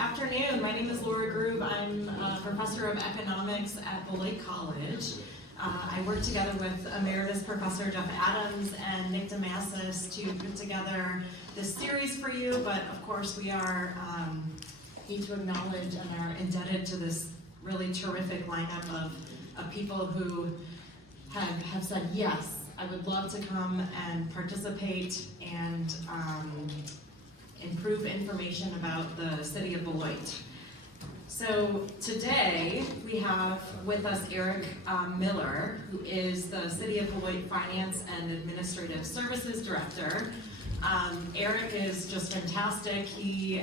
afternoon. My name is Laura Grube. I'm a professor of economics at Beloit College. I work together with Emeritus Professor Jeff Adams and Nick Damasis to put together this series for you, but of course we are need to acknowledge and are indebted to this really terrific lineup of people who have said, yes, I would love to come and participate and improve information about the City of Beloit. So today we have with us Eric Miller, who is the City of Beloit Finance and Administrative Services Director. Eric is just fantastic. He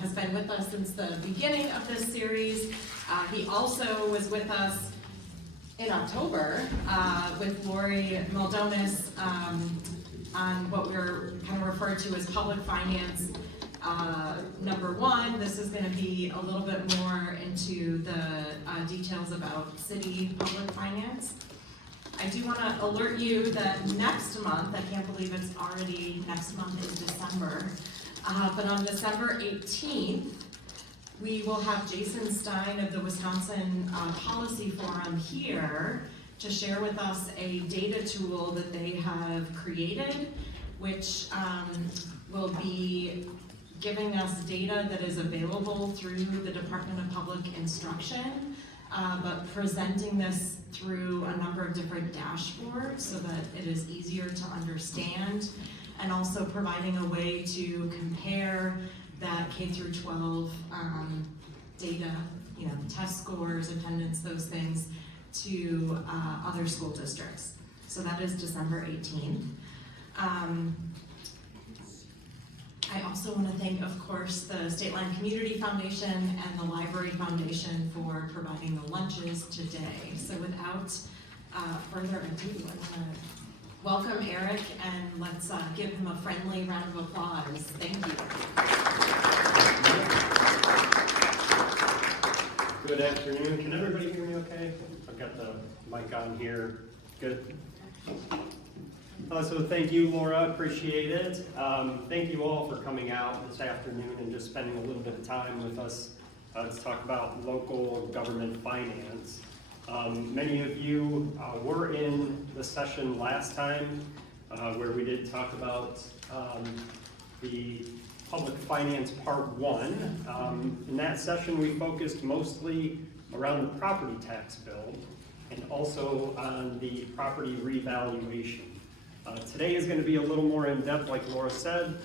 has been with us since the beginning of this series. He also was with us in October with Lori Maldonis on what we're kind of referred to as public finance number one. This is going to be a little bit more into the details about city public finance. I do want to alert you that next month, I can't believe it's already next month in December, but on December 18th, we will have Jason Stein of the Wisconsin Policy Forum here to share with us a data tool that they have created, which will be giving us data that is available through the Department of Public Instruction, but presenting this through a number of different dashboards so that it is easier to understand, and also providing a way to compare that K through 12 data, test scores, attendance, those things, to other school districts. So that is December 18th. I also want to thank, of course, the State Line Community Foundation and the Library Foundation for providing the lunches today. So without further ado, I want to welcome Eric, and let's give him a friendly round of applause. Thank you. Good afternoon. Can everybody hear me okay? I've got the mic on here. Good. So thank you, Laura. Appreciate it. Thank you all for coming out this afternoon and just spending a little bit of time with us to talk about local government finance. Many of you were in the session last time where we did talk about the Public Finance Part 1. In that session, we focused mostly around the property tax bill and also on the property revaluation. Today is going to be a little more in-depth, like Laura said,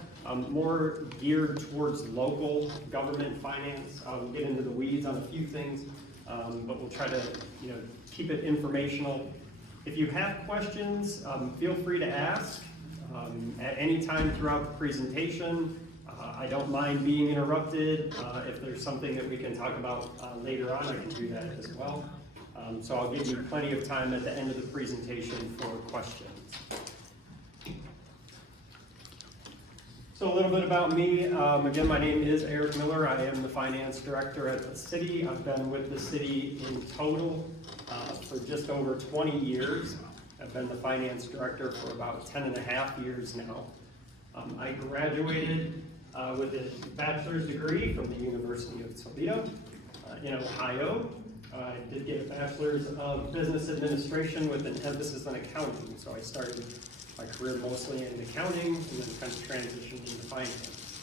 more geared towards local government finance. We'll get into the weeds on a few things, but we'll try to keep it informational. If you have questions, feel free to ask at any time throughout the presentation. I don't mind being interrupted. If there's something that we can talk about later on, I can do that as well. So I'll give you plenty of time at the end of the presentation for questions. So a little bit about me. Again, my name is Eric Miller. I am the finance director at the city. I've been with the city in total for just over 20 years. I've been the finance director for about 10 and a half years now. I graduated with a bachelor's degree from the University of Toledo in Ohio. I did get a bachelor's of business administration with an emphasis on accounting. So I started my career mostly in accounting and then kind of transitioned into finance.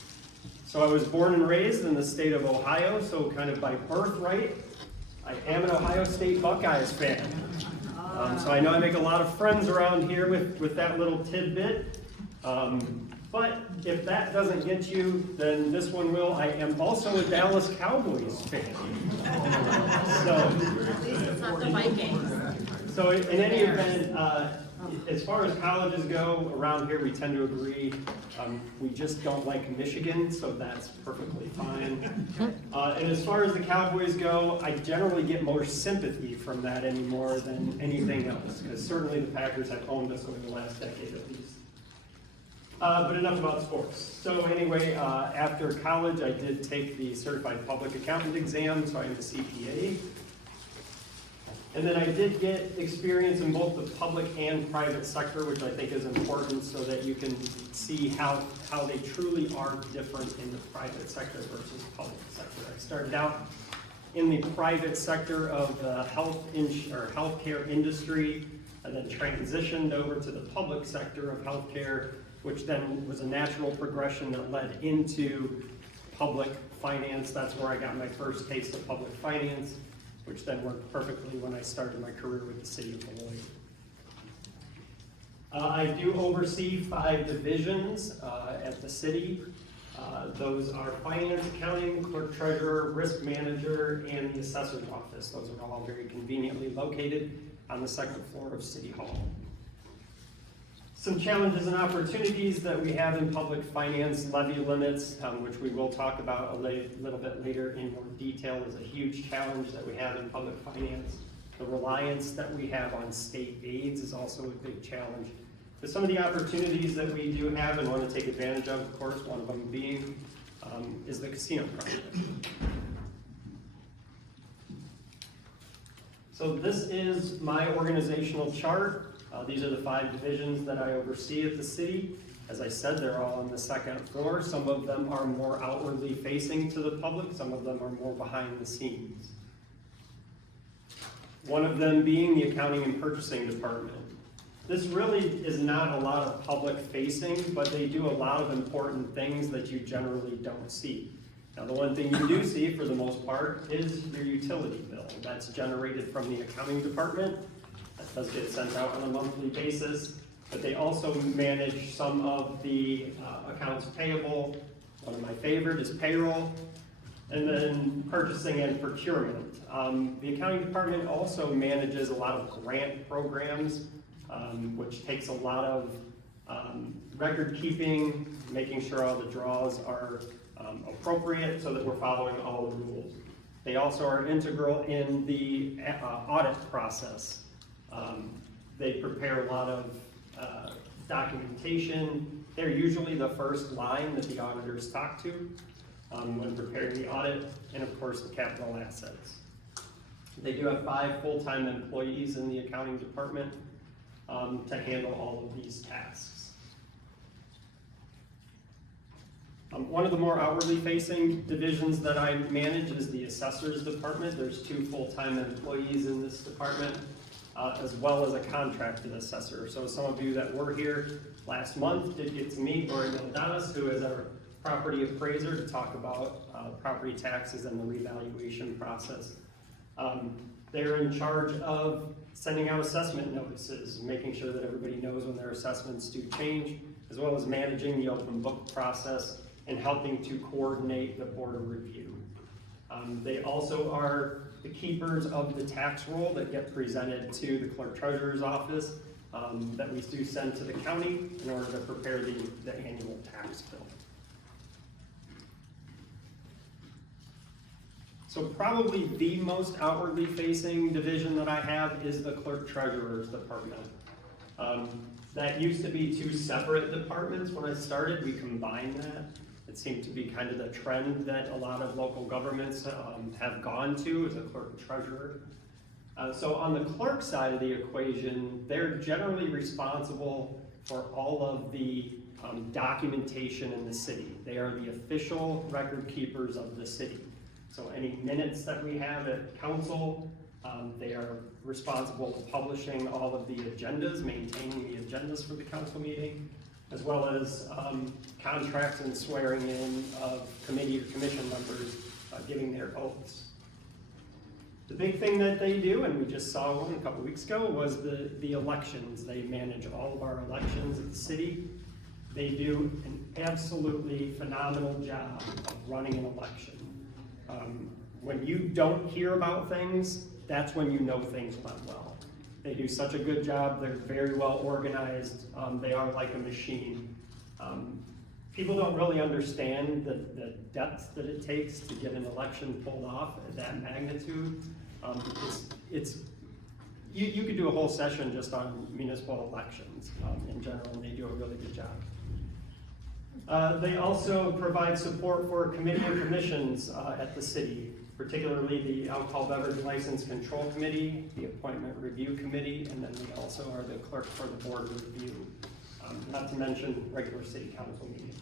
So I was born and raised in the state of Ohio, so kind of by birthright, I am an Ohio State Buckeyes fan. So I know I make a lot of friends around here with that little tidbit. But if that doesn't get you, then this one will. I am also a Dallas Cowboys fan. So, At least it's not the Vikings. So in any event, as far as colleges go, around here we tend to agree. We just don't like Michigan, so that's perfectly fine. And as far as the Cowboys go, I generally get more sympathy from that anymore than anything else, because certainly the Packers have owned us over the last decade at least. But enough about sports. So anyway, after college, I did take the Certified Public Accountant exam, so I am a CPA. And then I did get experience in both the public and private sector, which I think is important so that you can see how they truly are different in the private sector versus public sector. I started out in the private sector of the healthcare industry, and then transitioned over to the public sector of healthcare, which then was a natural progression that led into public finance. That's where I got my first taste of public finance, which then worked perfectly when I started my career with the City of Beloit. I do oversee 5 divisions at the city. Those are finance, accounting, clerk treasurer, risk manager, and the assessor's office. Those are all very conveniently located on the 2nd floor of City Hall. Some challenges and opportunities that we have in public finance: levy limits, which we will talk about a little bit later in more detail, is a huge challenge that we have in public finance. The reliance that we have on state aids is also a big challenge. But some of the opportunities that we do have and want to take advantage of course, one of them being is the casino project. So this is my organizational chart. These are the 5 divisions that I oversee at the city. As I said, they're all on the 2nd floor. Some of them are more outwardly facing to the public. Some of them are more behind the scenes. One of them being the accounting and purchasing department. This really is not a lot of public facing, but they do a lot of important things that you generally don't see. Now, the one thing you do see for the most part is your utility bill. That's generated from the accounting department. That does get sent out on a monthly basis, but they also manage some of the accounts payable. One of my favorite is payroll, and then purchasing and procurement. The accounting department also manages a lot of grant programs, which takes a lot of record keeping, making sure all the draws are appropriate so that we're following all the rules. They also are integral in the audit process. They prepare a lot of documentation. They're usually the first line that the auditors talk to when preparing the audit, and of course the capital assets. They do have 5 full-time employees in the accounting department to handle all of these tasks. One of the more outwardly facing divisions that I manage is the assessor's department. There's 2 full-time employees in this department, as well as a contracted assessor. So some of you that were here last month did get to meet Lori Meldanis, who is our property appraiser, to talk about property taxes and the revaluation process. They're in charge of sending out assessment notices, making sure that everybody knows when their assessments do change, as well as managing the open book process and helping to coordinate the board of review. They also are the keepers of the tax roll that get presented to the clerk treasurer's office that we do send to the county in order to prepare the annual tax bill. So probably the most outwardly facing division that I have is the clerk treasurer's department. That used to be 2 separate departments when I started. We combined that. It seemed to be kind of the trend that a lot of local governments have gone to, as a clerk treasurer. So on the clerk side of the equation, they're generally responsible for all of the documentation in the city. They are the official record keepers of the city. So any minutes that we have at council, they are responsible for publishing all of the agendas, maintaining the agendas for the council meeting, as well as contracts and swearing in of committee or commission members giving their oaths. The big thing that they do, and we just saw one a couple weeks ago, was the elections. They manage all of our elections at the city. They do an absolutely phenomenal job of running an election. When you don't hear about things, that's when you know things went well. They do such a good job. They're very well organized. They are like a machine. People don't really understand the depth that it takes to get an election pulled off at that magnitude. You could do a whole session just on municipal elections in general, and they do a really good job. They also provide support for committee and commissions at the city, particularly the Alcohol Beverage License Control Committee, the Appointment Review Committee, and then they also are the clerk for the board review, not to mention regular city council meetings.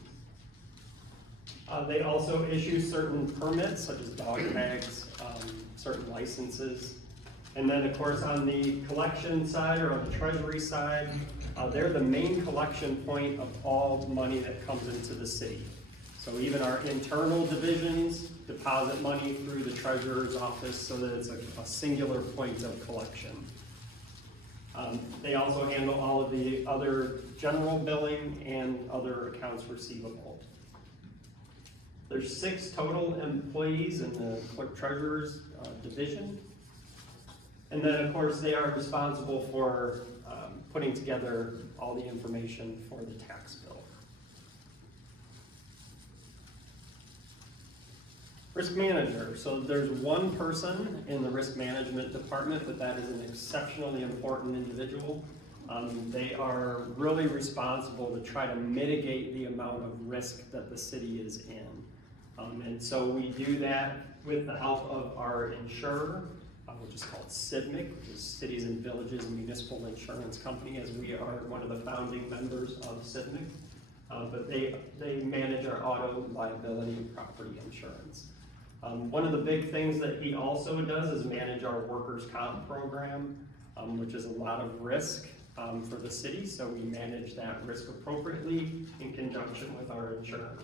They also issue certain permits, such as dog tags, certain licenses. And then, of course, on the collection side or on the treasury side, they're the main collection point of all money that comes into the city. So even our internal divisions deposit money through the treasurer's office so that it's a singular point of collection. They also handle all of the other general billing and other accounts receivable. There's 6 total employees in the clerk treasurer's division. And then, of course, they are responsible for putting together all the information for the tax bill. Risk manager. So there's one person in the risk management department, but that is an exceptionally important individual. They are really responsible to try to mitigate the amount of risk that the city is in. And so we do that with the help of our insurer, which is called CIVMIC, which is Cities and Villages Municipal Insurance Company, as we are one of the founding members of CIVMIC. But they manage our auto, liability, and property insurance. One of the big things that he also does is manage our workers' comp program, which is a lot of risk for the city, so we manage that risk appropriately in conjunction with our insurer.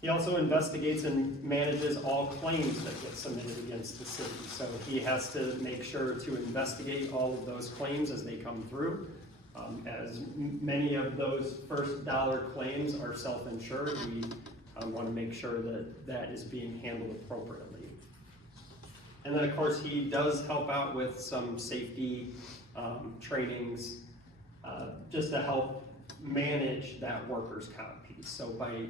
He also investigates and manages all claims that get submitted against the city. So he has to make sure to investigate all of those claims as they come through. As many of those first dollar claims are self-insured, we want to make sure that that is being handled appropriately. And then, of course, he does help out with some safety trainings just to help manage that workers' comp piece. So by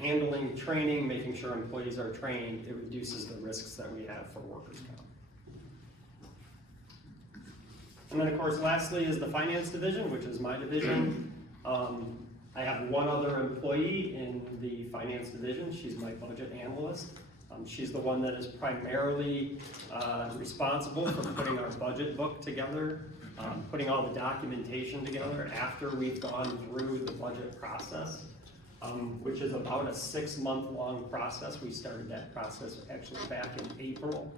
handling training, making sure employees are trained, it reduces the risks that we have for workers' comp. And then, of course, lastly is the finance division, which is my division. I have one other employee in the finance division. She's my budget analyst. She's the one that is primarily responsible for putting our budget book together, putting all the documentation together after we've gone through the budget process, which is about a 6-month-long process. We started that process actually back in April.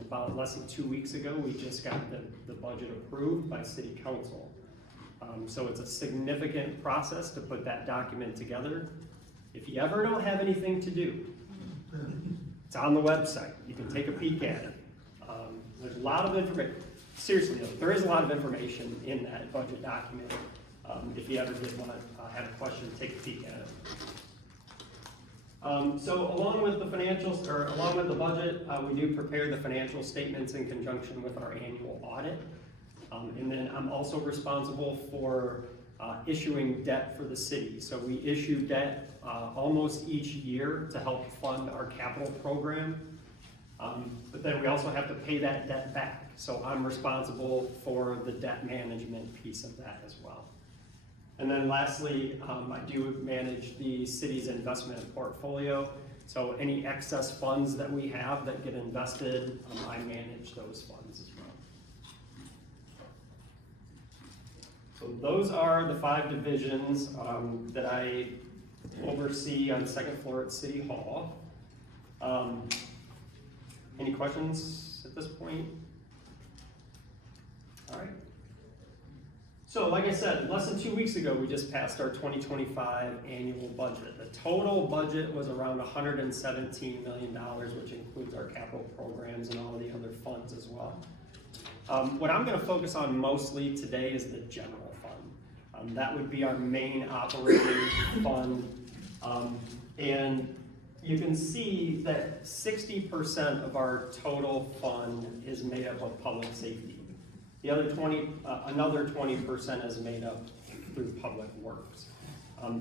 About less than 2 weeks ago, we just got the budget approved by City Council. So it's a significant process to put that document together. If you ever don't have anything to do, it's on the website. You can take a peek at it. There's a lot of information. Seriously, there is a lot of information in that budget document. If you ever did want to have a question, take a peek at it. So along with the financials, or along with the budget, we do prepare the financial statements in conjunction with our annual audit. And then I'm also responsible for issuing debt for the city. So we issue debt almost each year to help fund our capital program. But then we also have to pay that debt back. So I'm responsible for the debt management piece of that as well. And then lastly, I do manage the city's investment portfolio. So any excess funds that we have that get invested, I manage those funds as well. So those are the 5 divisions that I oversee on the 2nd floor at City Hall. Any questions at this point? All right. So like I said, less than 2 weeks ago, we just passed our 2025 annual budget. The total budget was around $117 million, which includes our capital programs and all the other funds as well. What I'm going to focus on mostly today is the general fund. That would be our main operating fund. And you can see that 60% of our total fund is made up of public safety. The other another 20% is made up through public works.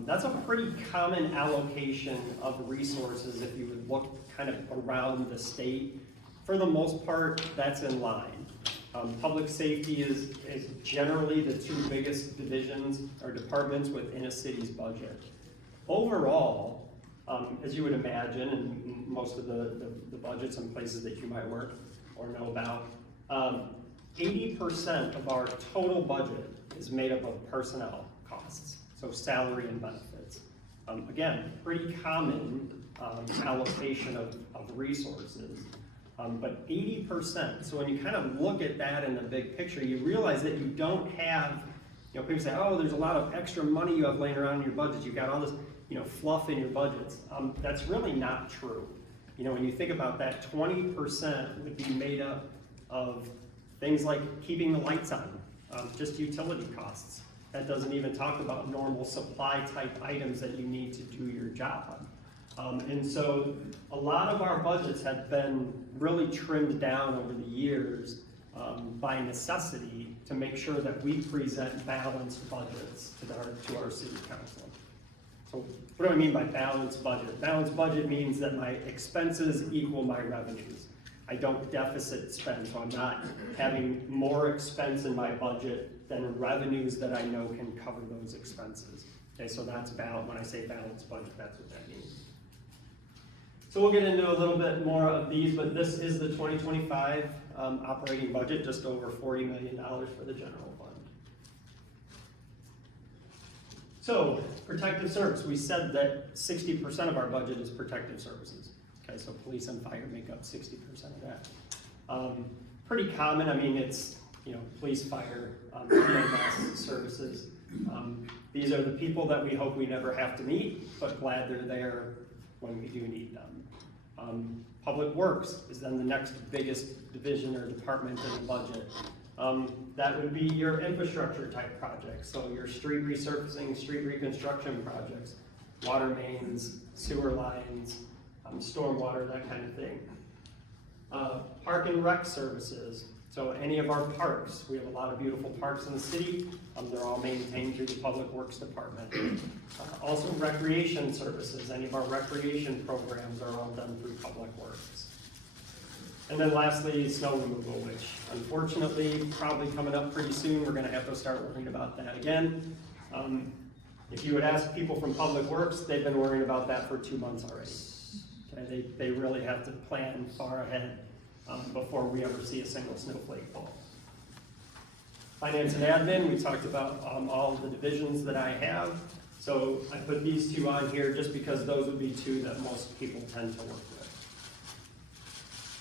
That's a pretty common allocation of resources if you would look kind of around the state. For the most part, that's in line. Public safety is generally the 2 biggest divisions or departments within a city's budget. overall, as you would imagine, and most of the budgets and places that you might work or know about, 80% of our total budget is made up of personnel costs, so salary and benefits. Again, pretty common allocation of resources, but 80%. So when you kind of look at that in the big picture, you realize that you don't have, people say, oh, there's a lot of extra money you have laying around in your budget. You've got all this, fluff in your budgets. That's really not true. When you think about that, 20% would be made up of things like keeping the lights on, just utility costs. That doesn't even talk about normal supply type items that you need to do your job. And so a lot of our budgets have been really trimmed down over the years by necessity to make sure that we present balanced budgets to our city council. So what do I mean by balanced budget? Balanced budget means that my expenses equal my revenues. I don't deficit spend, so I'm not having more expense in my budget than revenues that I know can cover those expenses. Okay, so that's when I say balanced budget, that's what that means. So we'll get into a little bit more of these, but this is the 2025 operating budget, just over $40 million for the general fund. So, protective service, we said that 60% of our budget is protective services. Okay, so police and fire make up 60% of that. Pretty common, it's, police, fire, EMS services. These are the people that we hope we never have to meet, but glad they're there when we do need them. Public Works is then the next biggest division or department in the budget. That would be your infrastructure type projects, so your street resurfacing, street reconstruction projects, water mains, sewer lines, stormwater, that kind of thing. Park and rec services, so any of our parks, we have a lot of beautiful parks in the city, they're all maintained through the Public Works Department. Also recreation services, any of our recreation programs are all done through Public Works. And then lastly, snow removal, which unfortunately probably coming up pretty soon, we're going to have to start worrying about that again. If you would ask people from Public Works, they've been worrying about that for 2 months already. Okay, they really have to plan far ahead before we ever see a single snowflake fall. Finance and admin, we talked about all of the divisions that I have. So I put these two on here just because those would be two that most people tend to work with.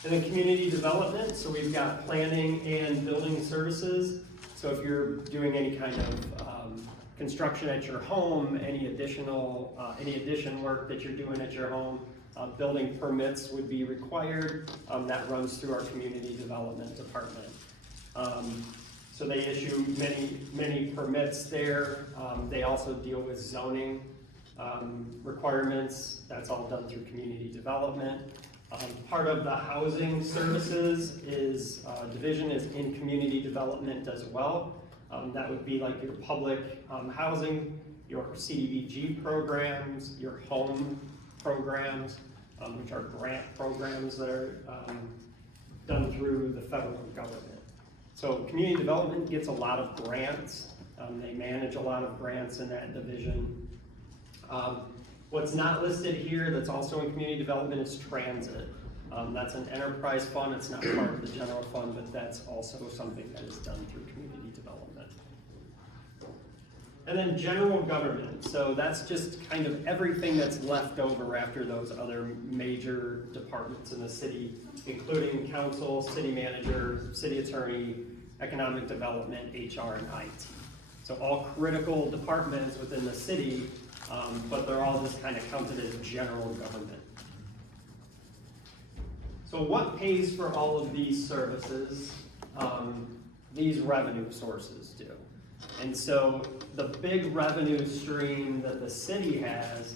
And then community development, so we've got planning and building services. So if you're doing any kind of construction at your home, any addition work that you're doing at your home, building permits would be required. That runs through our community development department. So they issue many permits there. They also deal with zoning requirements. That's all done through community development. Part of the housing services is division is in community development as well. That would be like your public housing, your CDBG programs, your home programs, which are grant programs that are done through the federal government. So community development gets a lot of grants. They manage a lot of grants in that division. What's not listed here that's also in community development is transit. That's an enterprise fund. It's not part of the general fund, but that's also something that is done through community development. And then general government. So that's just kind of everything that's left over after those other major departments in the city, including council, city manager, city attorney, economic development, HR, and IT. So all critical departments within the city, but they're all just kind of counted as general government. So what pays for all of these services? These revenue sources do. And so the big revenue stream that the city has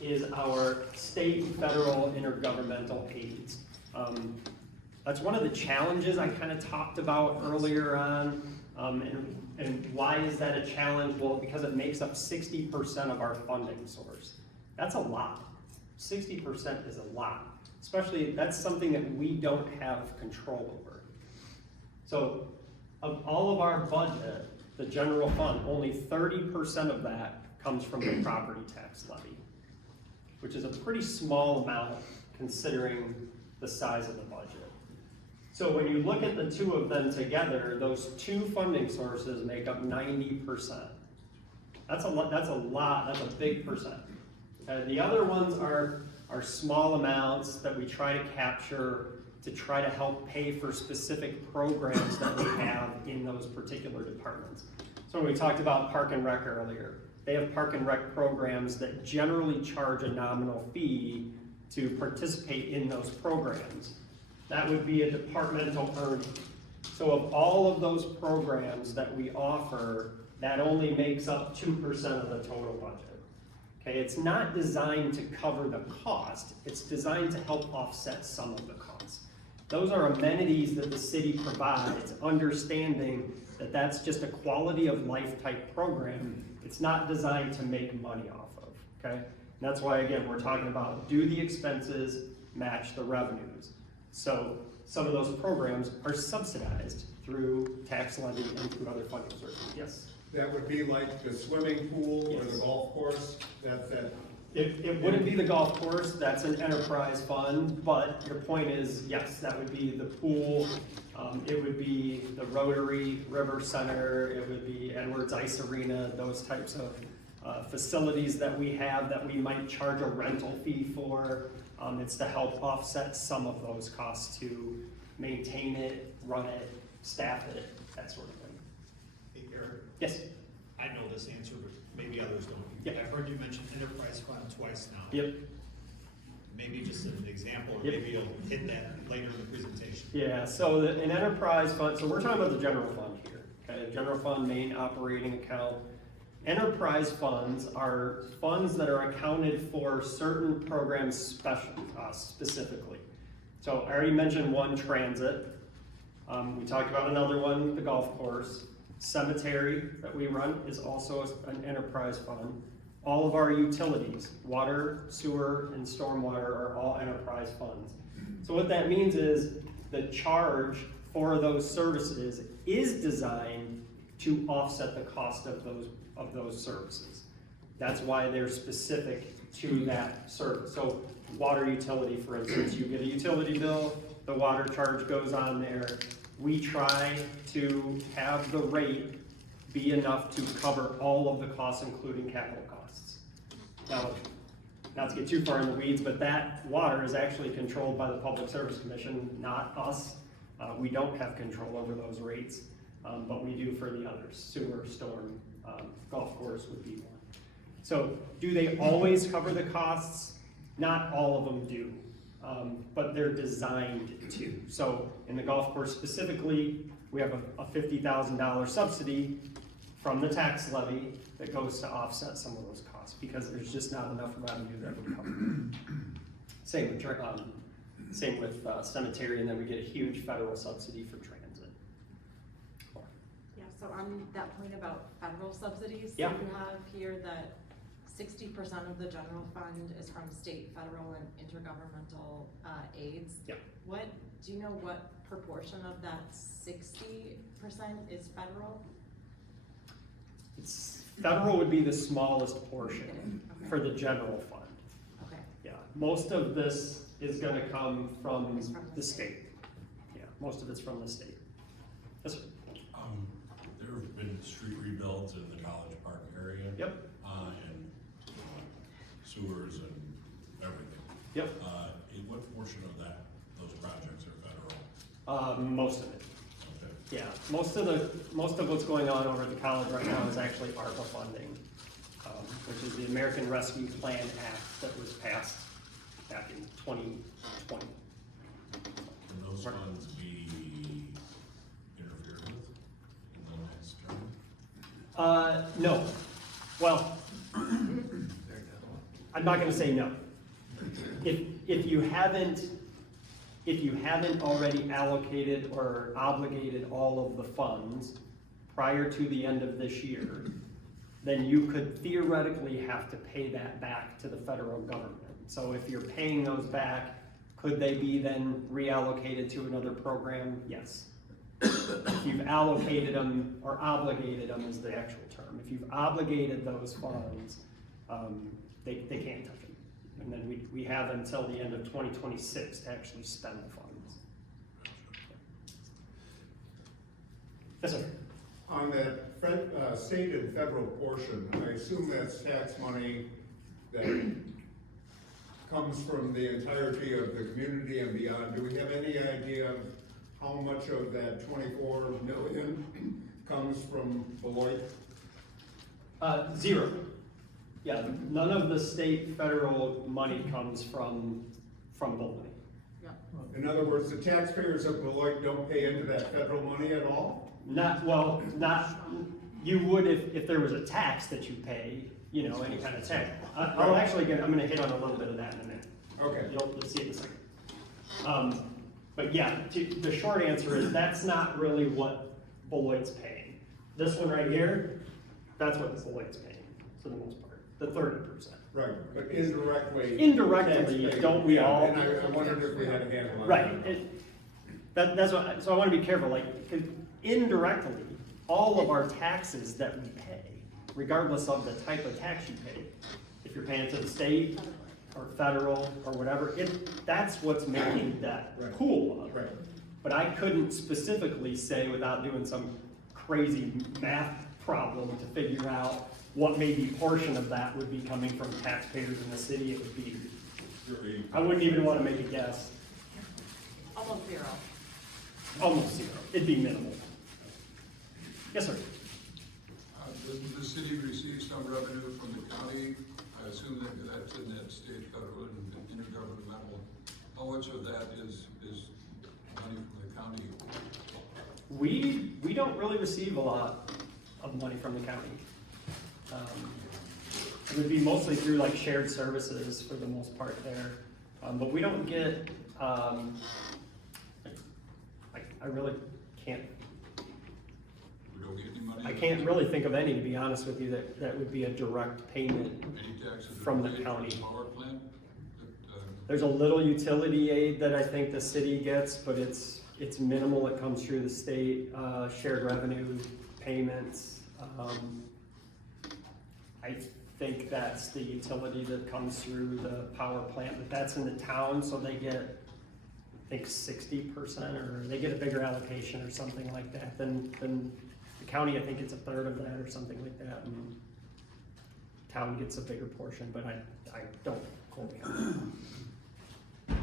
is our state and federal intergovernmental aids. That's one of the challenges I kind of talked about earlier on. And why is that a challenge? Well, because it makes up 60% of our funding source. That's a lot. 60% is a lot. Especially, that's something that we don't have control over. So, of all of our budget, the general fund, only 30% of that comes from the property tax levy. which is a pretty small amount considering the size of the budget. So when you look at the two of them together, those two funding sources make up 90%. That's a lot, that's a big percent. The other ones are small amounts that we try to capture to try to help pay for specific programs that we have in those particular departments. So when we talked about Park and Rec earlier, they have Park and Rec programs that generally charge a nominal fee to participate in those programs. That would be a departmental earning. So of all of those programs that we offer, that only makes up 2% of the total budget. Okay, it's not designed to cover the cost, it's designed to help offset some of the cost. Those are amenities that the city provides, understanding that that's just a quality of life type program. It's not designed to make money off of, okay? And that's why, again, we're talking about do the expenses match the revenues. So some of those programs are subsidized through tax levy and through other funding sources. Yes? That would be like the swimming pool or the Yes. golf course, It wouldn't be the golf course, that's an enterprise fund, but your point is, yes, that would be the pool, it would be the Rotary River Center, it would be Edwards Ice Arena, those types of facilities that we have that we might charge a rental fee for. It's to help offset some of those costs to maintain it, run it, staff it, that sort of thing. Hey, Eric, Yes? I know this answer, but maybe others don't. Yep. I've heard you mention enterprise fund twice now. Yep. Maybe just an example, or Yep. maybe you'll hit that later in the presentation. Yeah, so an enterprise fund, so we're talking about the general fund here, okay? General fund, main operating account. Enterprise funds are funds that are accounted for certain programs specifically. So I already mentioned one, transit. We talked about another one, the golf course. Cemetery that we run is also an enterprise fund. All of our utilities, water, sewer, and stormwater are all enterprise funds. So what that means is the charge for those services is designed to offset the cost of those services. That's why they're specific to that service. So water utility, for instance, you get a utility bill, the water charge goes on there. We try to have the rate be enough to cover all of the costs, including capital costs. Now, not to get too far in the weeds, but that water is actually controlled by the Public Service Commission, not us. We don't have control over those rates, but we do for the others. Sewer, storm, golf course would be one. So do they always cover the costs? Not all of them do. But they're designed to. So in the golf course specifically, we have a $50,000 subsidy from the tax levy that goes to offset some of those costs because there's just not enough revenue that would cover. Same with cemetery, and then we get a huge federal subsidy for transit. Yeah, so on that point about federal subsidies, Yeah. you have here that 60% of the general fund is from state, federal, and intergovernmental aids. Yeah. Do you know what proportion of that 60% is federal? Federal would be the smallest portion Okay. for the general fund. Okay. Yeah, most of this is gonna come from It's from the state. Yeah, most of it's from the state. Yes, sir. There have been street rebuilds in the College Park area. Yep. And sewers and everything. Yep. In what portion of those projects are federal? Most of it. Okay. Yeah, most of what's going on over at the college right now is actually ARPA funding, which is the American Rescue Plan Act that was passed back in 2020. Can those funds be interfered with in the next term? No. Well, I'm not gonna say no. If you haven't already allocated or obligated all of the funds prior to the end of this year, then you could theoretically have to pay that back to the federal government. So if you're paying those back, could they be then reallocated to another program? Yes. If you've allocated them, or obligated them is the actual term, if you've obligated those funds, they can't touch them. And then we have until the end of 2026 to actually spend the funds. Yes, sir. On that state and federal portion, I assume that's tax money that comes from the entirety of the community and beyond. Do we have any idea of how much of that 24 million comes from Beloit? Zero. Yeah, none of the state, federal money comes from Beloit. In other words, the taxpayers of Beloit don't pay into that federal money at all? You would if there was a tax that you pay, you know, any kind of tax. I'm gonna hit on a little bit of that in a minute. Okay. You'll see it in a second. But yeah, the short answer is that's not really what Beloit's paying. This one right here, that's what Beloit's paying, for the most part, the 30%. Right, but indirectly. Indirectly, taxpayers- don't we all? And I wondered if we had a handle on that. Right, that's what, so I wanna be careful, like, 'cause indirectly, all of our taxes that we pay, regardless of the type of tax you pay, if you're paying to the state or federal or whatever, that's what's making that Right. pool up. Right. But I couldn't specifically say without doing some crazy math problem to figure out what maybe portion of that would be coming from taxpayers in the city. It would be, I wouldn't even wanna make a guess, Almost zero. almost zero. It'd be minimal. Yes, sir. Doesn't the city receive some revenue from the county? I assume that that's in that state, federal, and intergovernmental. How much of that is money from the county? We don't really receive a lot of money from the county. It would be mostly through like shared services for the most part there. But we don't get, I really can't, We don't get any money? I can't really think of any, to be honest with you, that would be a direct payment. Any taxes? from the paid county. Power plant? There's a little utility aid that I think the city gets, but it's minimal. It comes through the state, shared revenue payments. I think that's the utility that comes through the power plant, but that's in the town, so they get, I think 60%, or they get a bigger allocation or something like that than the county. I think it's a third of that or something like that, and town gets a bigger portion, but I don't quote me on that.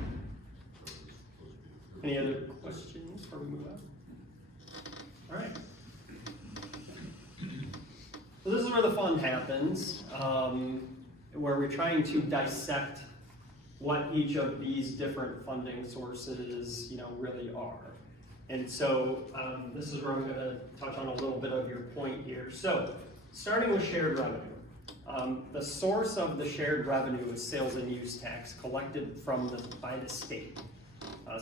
Any other questions before we move on? All right. So this is where the fun happens, where we're trying to dissect what each of these different funding sources, really are. And so this is where I'm going to touch on a little bit of your point here. So starting with shared revenue. The source of the shared revenue is sales and use tax collected by the state.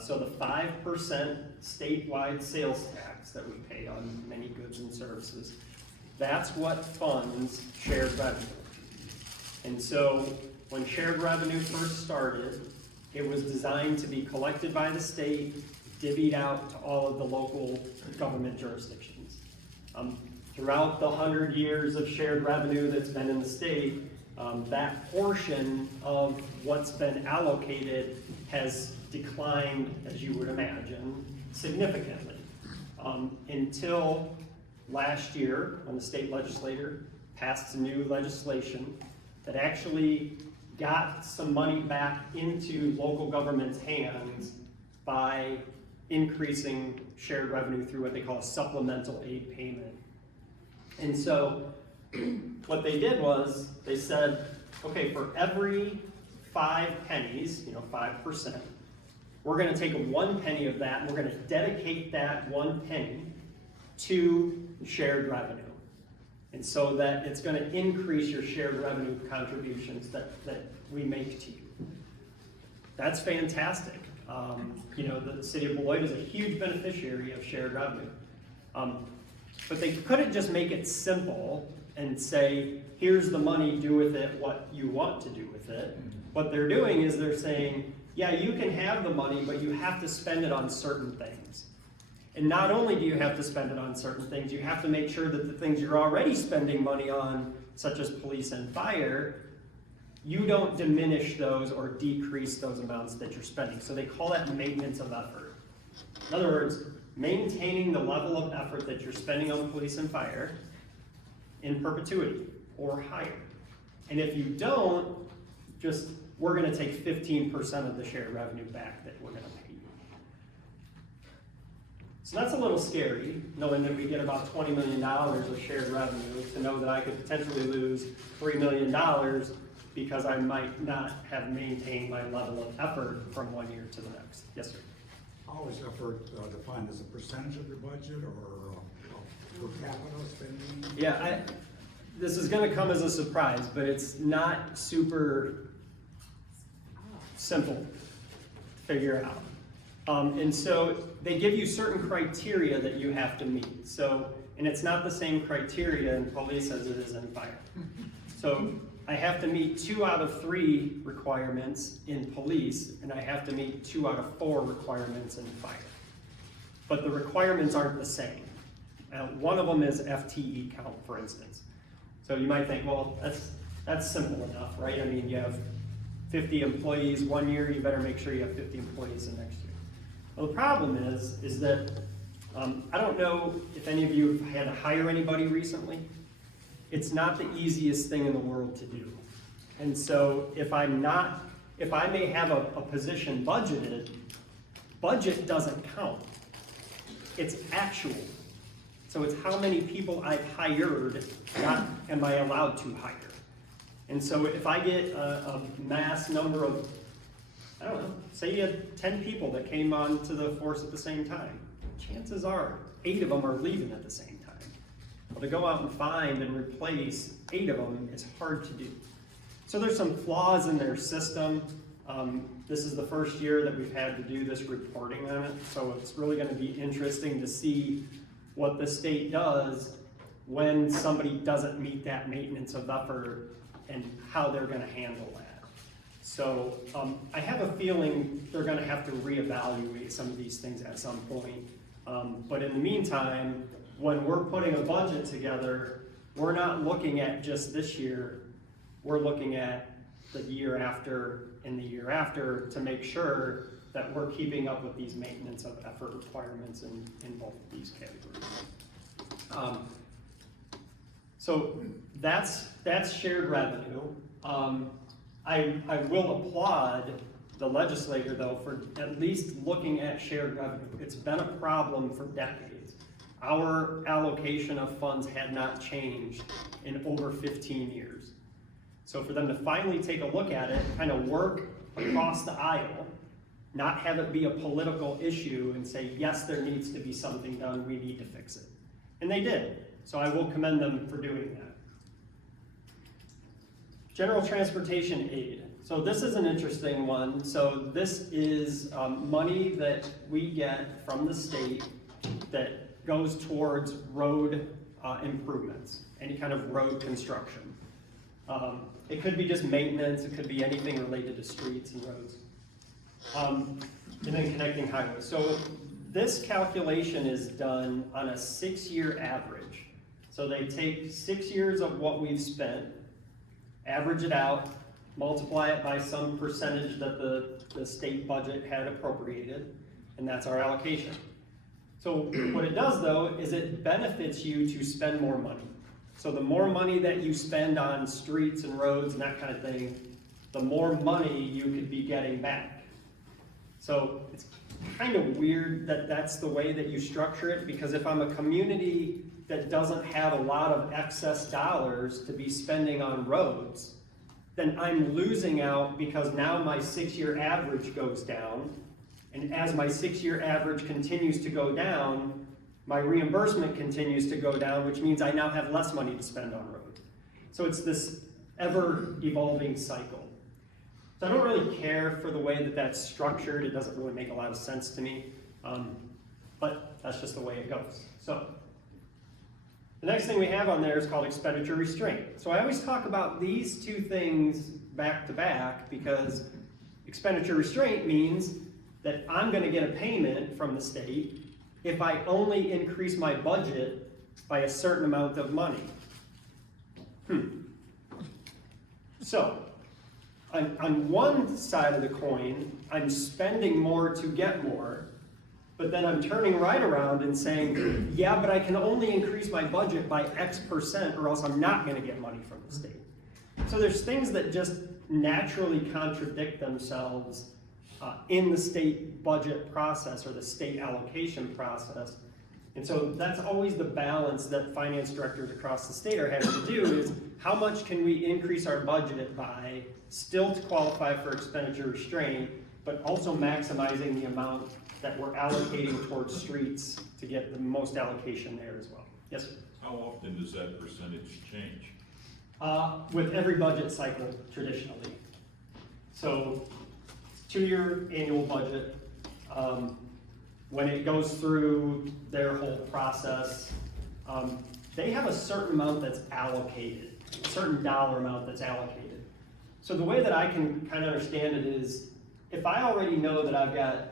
So the 5% statewide sales tax that we pay on many goods and services, that's what funds shared revenue. And so when shared revenue first started, it was designed to be collected by the state, divvied out to all of the local government jurisdictions. Throughout the 100 years of shared revenue that's been in the state, that portion of what's been allocated has declined, as you would imagine, significantly. Until last year, when the state legislature passed some new legislation that actually got some money back into local government's hands by increasing shared revenue through what they call a supplemental aid payment. And so what they did was they said, okay, for every 5 pennies, 5%, we're going to take 1 penny of that and we're going to dedicate that 1 penny to shared revenue. And so that it's going to increase your shared revenue contributions that we make to you. That's fantastic. The city of Beloit is a huge beneficiary of shared revenue. But they couldn't just make it simple and say, here's the money, do with it what you want to do with it. What they're doing is they're saying, yeah, you can have the money, but you have to spend it on certain things. And not only do you have to spend it on certain things, you have to make sure that the things you're already spending money on, such as police and fire, you don't diminish those or decrease those amounts that you're spending. So they call that maintenance of effort. In other words, maintaining the level of effort that you're spending on police and fire in perpetuity or higher. And if you don't, we're gonna take 15% of the shared revenue back that we're gonna pay you. So that's a little scary, knowing that we get about $20 million of shared revenue, to know that I could potentially lose $3 million because I might not have maintained my level of effort from one year to the next. Yes, sir. How is effort defined as a percentage of your budget or per capita spending? Yeah, this is gonna come as a surprise, but it's not super simple to figure out. And so they give you certain criteria that you have to meet. So, and it's not the same criteria in police as it is in fire. So I have to meet 2 out of 3 requirements in police, and I have to meet 2 out of 4 requirements in fire. But the requirements aren't the same. One of them is FTE count, for instance. So you might think, well, that's simple enough, right? I mean, you have 50 employees one year, you better make sure you have 50 employees the next year. Well, the problem is that, I don't know if any of you have had to hire anybody recently. It's not the easiest thing in the world to do. And so if I may have a position budgeted, budget doesn't count. It's actual. So it's how many people I've hired, not am I allowed to hire. And so if I get a mass number of, I don't know, say you had 10 people that came on to the force at the same time, chances are 8 of them are leaving at the same time. Well, to go out and find and replace 8 of them is hard to do. So there's some flaws in their system. This is the first year that we've had to do this reporting on it, so it's really going to be interesting to see what the state does when somebody doesn't meet that maintenance of effort and how they're going to handle that. So I have a feeling they're going to have to reevaluate some of these things at some point. But in the meantime, when we're putting a budget together, we're not looking at just this year, we're looking at the year after and the year after to make sure that we're keeping up with these maintenance of effort requirements in both of these categories. So that's shared revenue. I will applaud the legislator though for at least looking at shared revenue. It's been a problem for decades. Our allocation of funds had not changed in over 15 years. So for them to finally take a look at it, kind of work across the aisle, not have it be a political issue and say, yes, there needs to be something done, we need to fix it. And they did. So I will commend them for doing that. General transportation aid. So this is an interesting one. So this is money that we get from the state that goes towards road improvements, any kind of road construction. It could be just maintenance, it could be anything related to streets and roads. And then connecting highways. So this calculation is done on a 6-year average. So they take 6 years of what we've spent, average it out, multiply it by some percentage that the state budget had appropriated, and that's our allocation. So what it does though, is it benefits you to spend more money. So the more money that you spend on streets and roads and that kind of thing, the more money you could be getting back. So it's kind of weird that that's the way that you structure it, because if I'm a community that doesn't have a lot of excess dollars to be spending on roads, then I'm losing out because now my 6-year average goes down. And as my 6-year average continues to go down, my reimbursement continues to go down, which means I now have less money to spend on roads. So it's this ever-evolving cycle. So I don't really care for the way that that's structured. It doesn't really make a lot of sense to me, but that's just the way it goes. So the next thing we have on there is called expenditure restraint. So I always talk about these two things back to back because expenditure restraint means that I'm going to get a payment from the state if I only increase my budget by a certain amount of money. So on one side of the coin, I'm spending more to get more, but then I'm turning right around and saying, yeah, but I can only increase my budget by X% or else I'm not gonna get money from the state. So there's things that just naturally contradict themselves in the state budget process or the state allocation process. And so that's always the balance that finance directors across the state are having to do is how much can we increase our budget by still to qualify for expenditure restraint, but also maximizing the amount that we're allocating towards streets to get the most allocation there as well. Yes, sir? How often does that percentage change? With every budget cycle traditionally. So 2-year annual budget, when it goes through their whole process, they have a certain amount that's allocated, a certain dollar amount that's allocated. So the way that I can kind of understand it is, if I already know that I've got,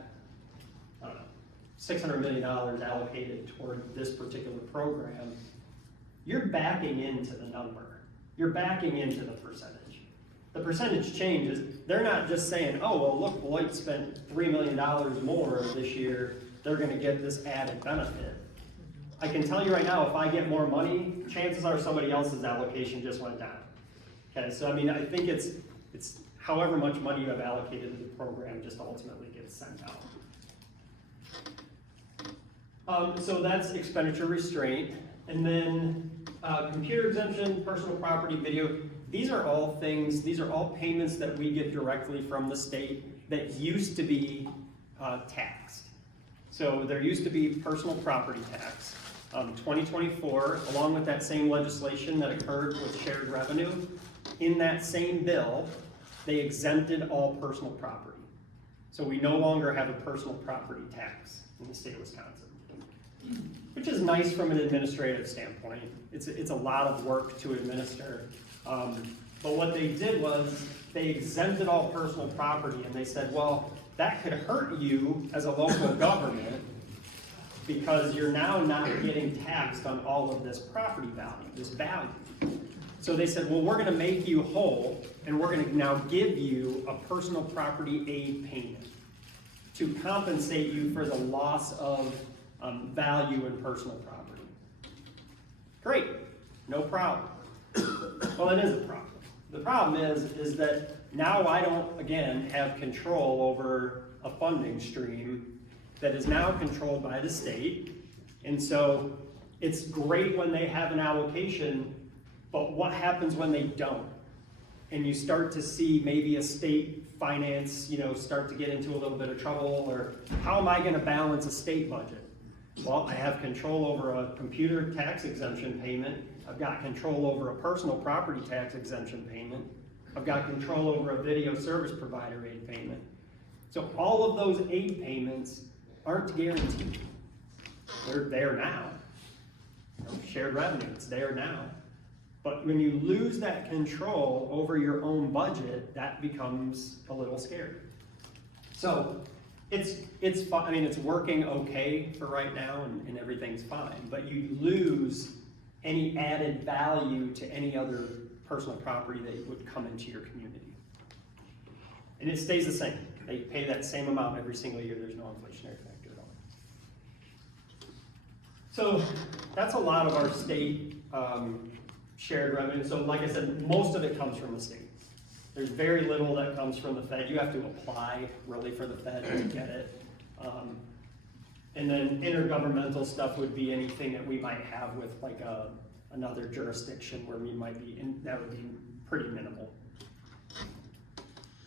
I don't know, $600 million allocated toward this particular program, you're backing into the number. You're backing into the percentage. The percentage changes. They're not just saying, oh, well, look, Beloit spent $3 million more this year. They're going to get this added benefit. I can tell you right now, if I get more money, chances are somebody else's allocation just went down. Okay, so I mean, I think it's however much money you have allocated to the program just ultimately gets sent out. So that's expenditure restraint. And then computer exemption, personal property, video. These are all things, these are all payments that we get directly from the state that used to be taxed. So there used to be personal property tax. 2024, along with that same legislation that occurred with shared revenue, in that same bill, they exempted all personal property. So we no longer have a personal property tax in the state of Wisconsin, which is nice from an administrative standpoint. It's a lot of work to administer. But what they did was they exempted all personal property, and they said, well, that could hurt you as a local government because you're now not getting taxed on all of this property value, this value. So they said, well, we're going to make you whole, and we're going to now give you a personal property aid payment to compensate you for the loss of value in personal property. Great, no problem. Well, it is a problem. The problem is that now I don't, again, have control over a funding stream that is now controlled by the state. And so it's great when they have an allocation, but what happens when they don't? And you start to see maybe a state finance, start to get into a little bit of trouble, or how am I gonna balance a state budget? Well, I have control over a computer tax exemption payment. I've got control over a personal property tax exemption payment. I've got control over a video service provider aid payment. So all of those aid payments aren't guaranteed. They're there now. Shared revenue, it's there now. But when you lose that control over your own budget, that becomes a little scary. So it's fine. I mean, it's working okay for right now, and everything's fine. But you lose any added value to any other personal property that would come into your community. And it stays the same. They pay that same amount every single year. There's no inflationary factor at all. So that's a lot of our state shared revenue. So like I said, most of it comes from the state. There's very little that comes from the Fed. You have to apply really for the Fed to get it. And then intergovernmental stuff would be anything that we might have with like another jurisdiction where we might be, and that would be pretty minimal.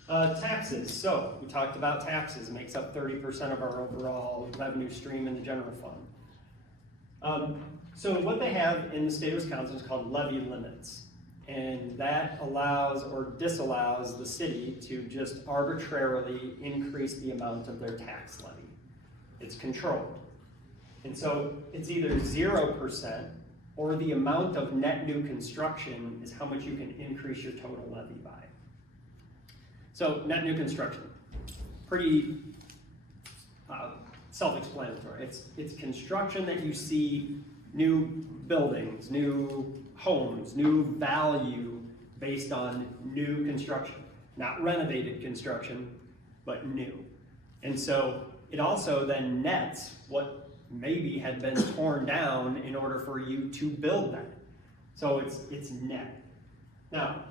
Taxes. So we talked about taxes. It makes up 30% of our overall revenue stream in the general fund. So what they have in the state of Wisconsin is called levy limits. And that allows or disallows the city to just arbitrarily increase the amount of their tax levy. It's controlled. And so it's either 0% or the amount of net new construction is how much you can increase your total levy by. So net new construction, pretty self-explanatory. It's construction that you see new buildings, new homes, new value based on new construction. not renovated construction, but new. And so it also then nets what maybe had been torn down in order for you to build that. So it's net. Now,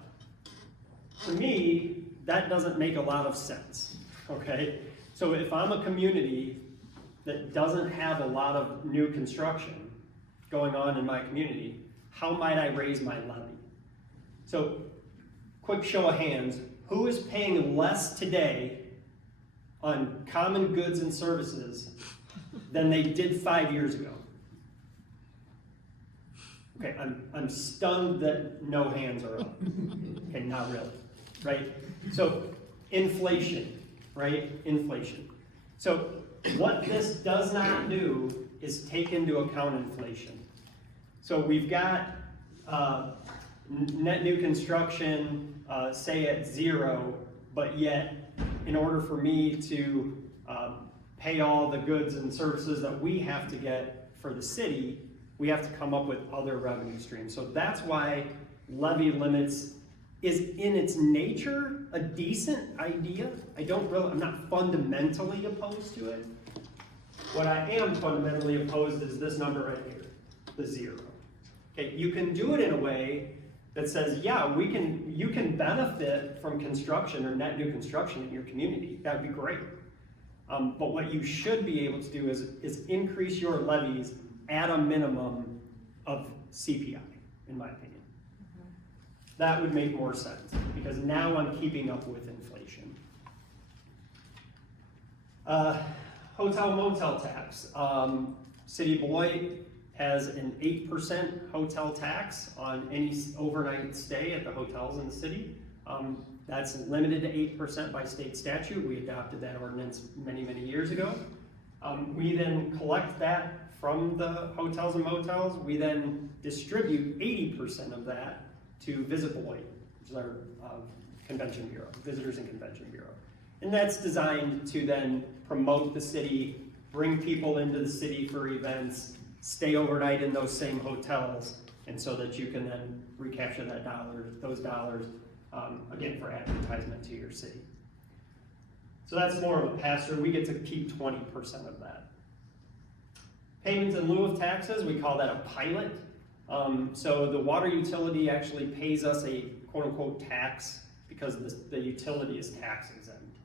to me, that doesn't make a lot of sense, okay? So if I'm a community that doesn't have a lot of new construction going on in my community, how might I raise my levy? So, quick show of hands, who is paying less today on common goods and services than they did 5 years ago? Okay, I'm stunned that no hands are up. Okay, not really, right? So, inflation, right? Inflation. So, what this does not do is take into account inflation. So we've got net new construction, say at 0, but yet in order for me to pay all the goods and services that we have to get for the city, we have to come up with other revenue streams. So that's why levy limits is in its nature a decent idea. I'm not fundamentally opposed to it. What I am fundamentally opposed is this number right here, the 0. Okay, you can do it in a way that says, yeah, you can benefit from construction or net new construction in your community. That would be great. But what you should be able to do is increase your levies at a minimum of CPI, in my opinion. That would make more sense, because now I'm keeping up with inflation. Hotel motel tax. City of Beloit has an 8% hotel tax on any overnight stay at the hotels in the city. That's limited to 8% by state statute. We adopted that ordinance many, many years ago. We then collect that from the hotels and motels. We then distribute 80% of that to Visit Beloit, which is our convention bureau, Visitors and Convention Bureau. And that's designed to then promote the city, bring people into the city for events, stay overnight in those same hotels, and so that you can then recapture those dollars, again, for advertisement to your city. So that's more of a pass-through. We get to keep 20% of that. Payments in lieu of taxes, we call that a pilot. So the water utility actually pays us a quote-unquote tax because the utility is tax exempt.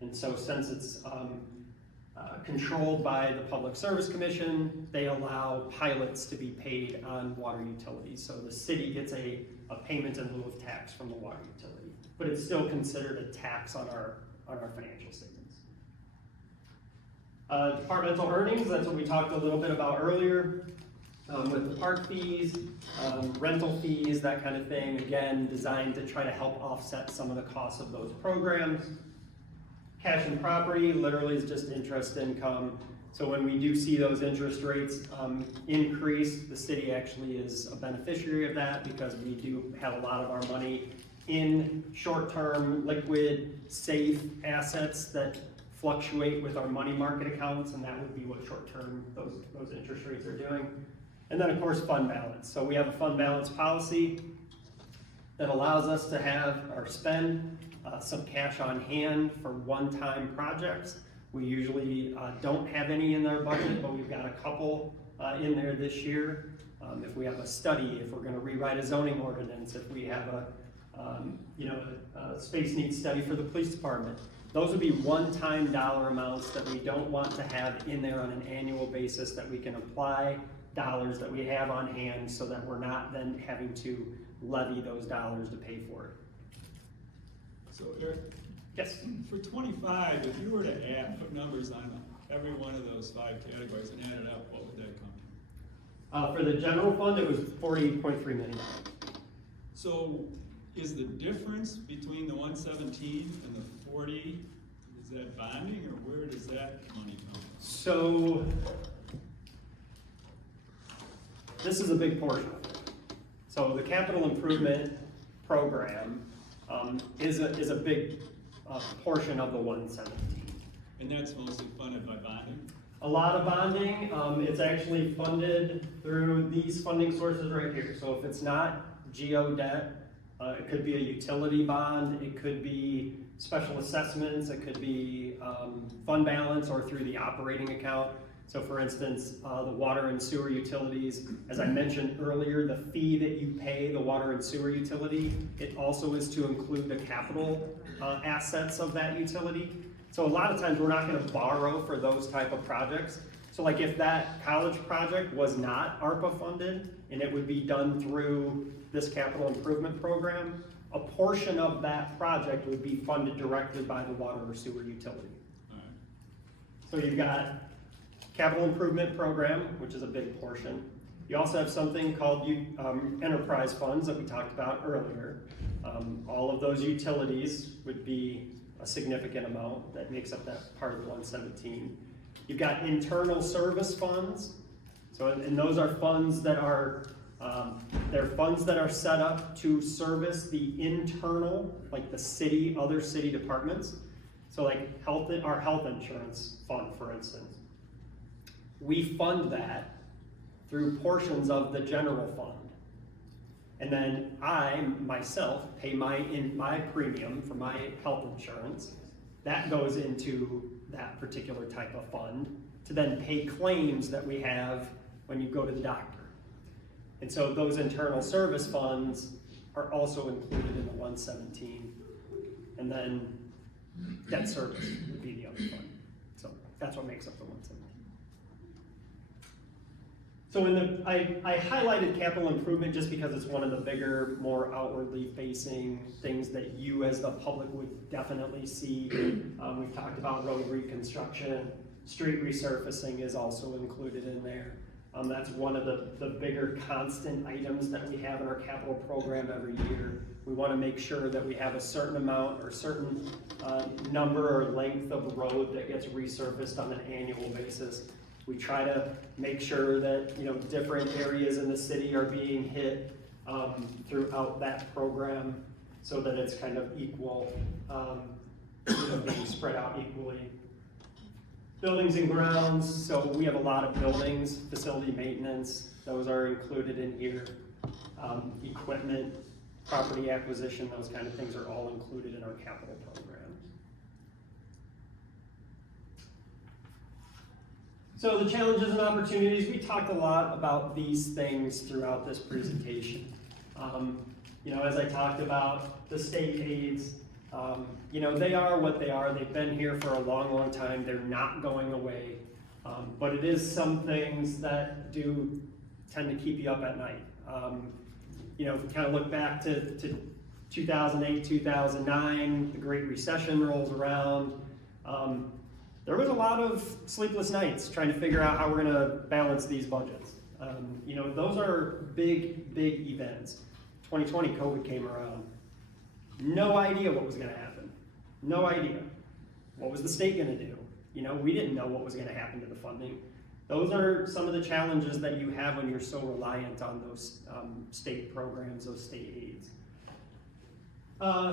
And so since it's controlled by the Public Service Commission, they allow pilots to be paid on water utilities. So the city gets a payment in lieu of tax from the water utility, but it's still considered a tax on our financial statements. Departmental earnings, that's what we talked a little bit about earlier. With the park fees, rental fees, that kind of thing, again, designed to try to help offset some of the costs of those programs. Cash and property literally is just interest income. So when we do see those interest rates increase, the city actually is a beneficiary of that because we do have a lot of our money in short-term, liquid, safe assets that fluctuate with our money market accounts, and that would be what short-term those interest rates are doing. And then, of course, fund balance. So we have a fund balance policy that allows us to have or spend some cash on hand for one-time projects. We usually don't have any in our budget, but we've got a couple in there this year. If we have a study, if we're going to rewrite a zoning ordinance, if we have a space needs study for the police department, those would be one-time dollar amounts that we don't want to have in there on an annual basis, that we can apply dollars that we have on hand so that we're not then having to levy those dollars to pay for it. So Eric, Yes? for 25, if you were to put numbers on every one of those 5 categories and add it up, what would that come to? For the general fund, it was $48.3 million. So is the difference between the 117 and the 40, is that bonding, or where does that money come from? So this is a big portion of it. So the capital improvement program is a big portion of the 117. And that's mostly funded by bonding? A lot of bonding. It's actually funded through these funding sources right here. So if it's not GO debt, It could be a utility bond, it could be special assessments, it could be fund balance or through the operating account. So for instance, the water and sewer utilities, as I mentioned earlier, the fee that you pay the water and sewer utility, it also is to include the capital assets of that utility. So a lot of times we're not gonna borrow for those type of projects. So like if that college project was not ARPA funded and it would be done through this capital improvement program, a portion of that project would be funded directly by the water or sewer utility. So you've got capital improvement program, which is a big portion. You also have something called enterprise funds that we talked about earlier. All of those utilities would be a significant amount that makes up that part of the 117. You've got internal service funds. So, and those are funds that are, they're funds that are set up to service the internal, like the city, other city departments. So like our health insurance fund, for instance. We fund that through portions of the general fund. And then I, myself, pay my premium for my health insurance. That goes into that particular type of fund to then pay claims that we have when you go to the doctor. And so those internal service funds are also included in the 117. And then debt service would be the other fund. So that's what makes up the 117. So I highlighted capital improvement just because it's one of the bigger, more outwardly facing things that you as the public would definitely see. We've talked about road reconstruction, street resurfacing is also included in there. That's one of the bigger constant items that we have in our capital program every year. We want to make sure that we have a certain amount or certain number or length of road that gets resurfaced on an annual basis. We try to make sure that different areas in the city are being hit throughout that program so that it's kind of equal, being spread out equally. Buildings and grounds, so we have a lot of buildings, facility maintenance, those are included in here. Equipment, property acquisition, those kind of things are all included in our capital program. So the challenges and opportunities, we talked a lot about these things throughout this presentation. As I talked about the state aids, they are what they are. They've been here for a long, long time. They're not going away. But it is some things that do tend to keep you up at night. If you kind of look back to 2008, 2009, the Great Recession rolls around. There was a lot of sleepless nights trying to figure out how we're going to balance these budgets. Those are big, big events. 2020, COVID came around. No idea what was going to happen. No idea. What was the state going to do? We didn't know what was going to happen to the funding. Those are some of the challenges that you have when you're so reliant on those state programs, those state aids.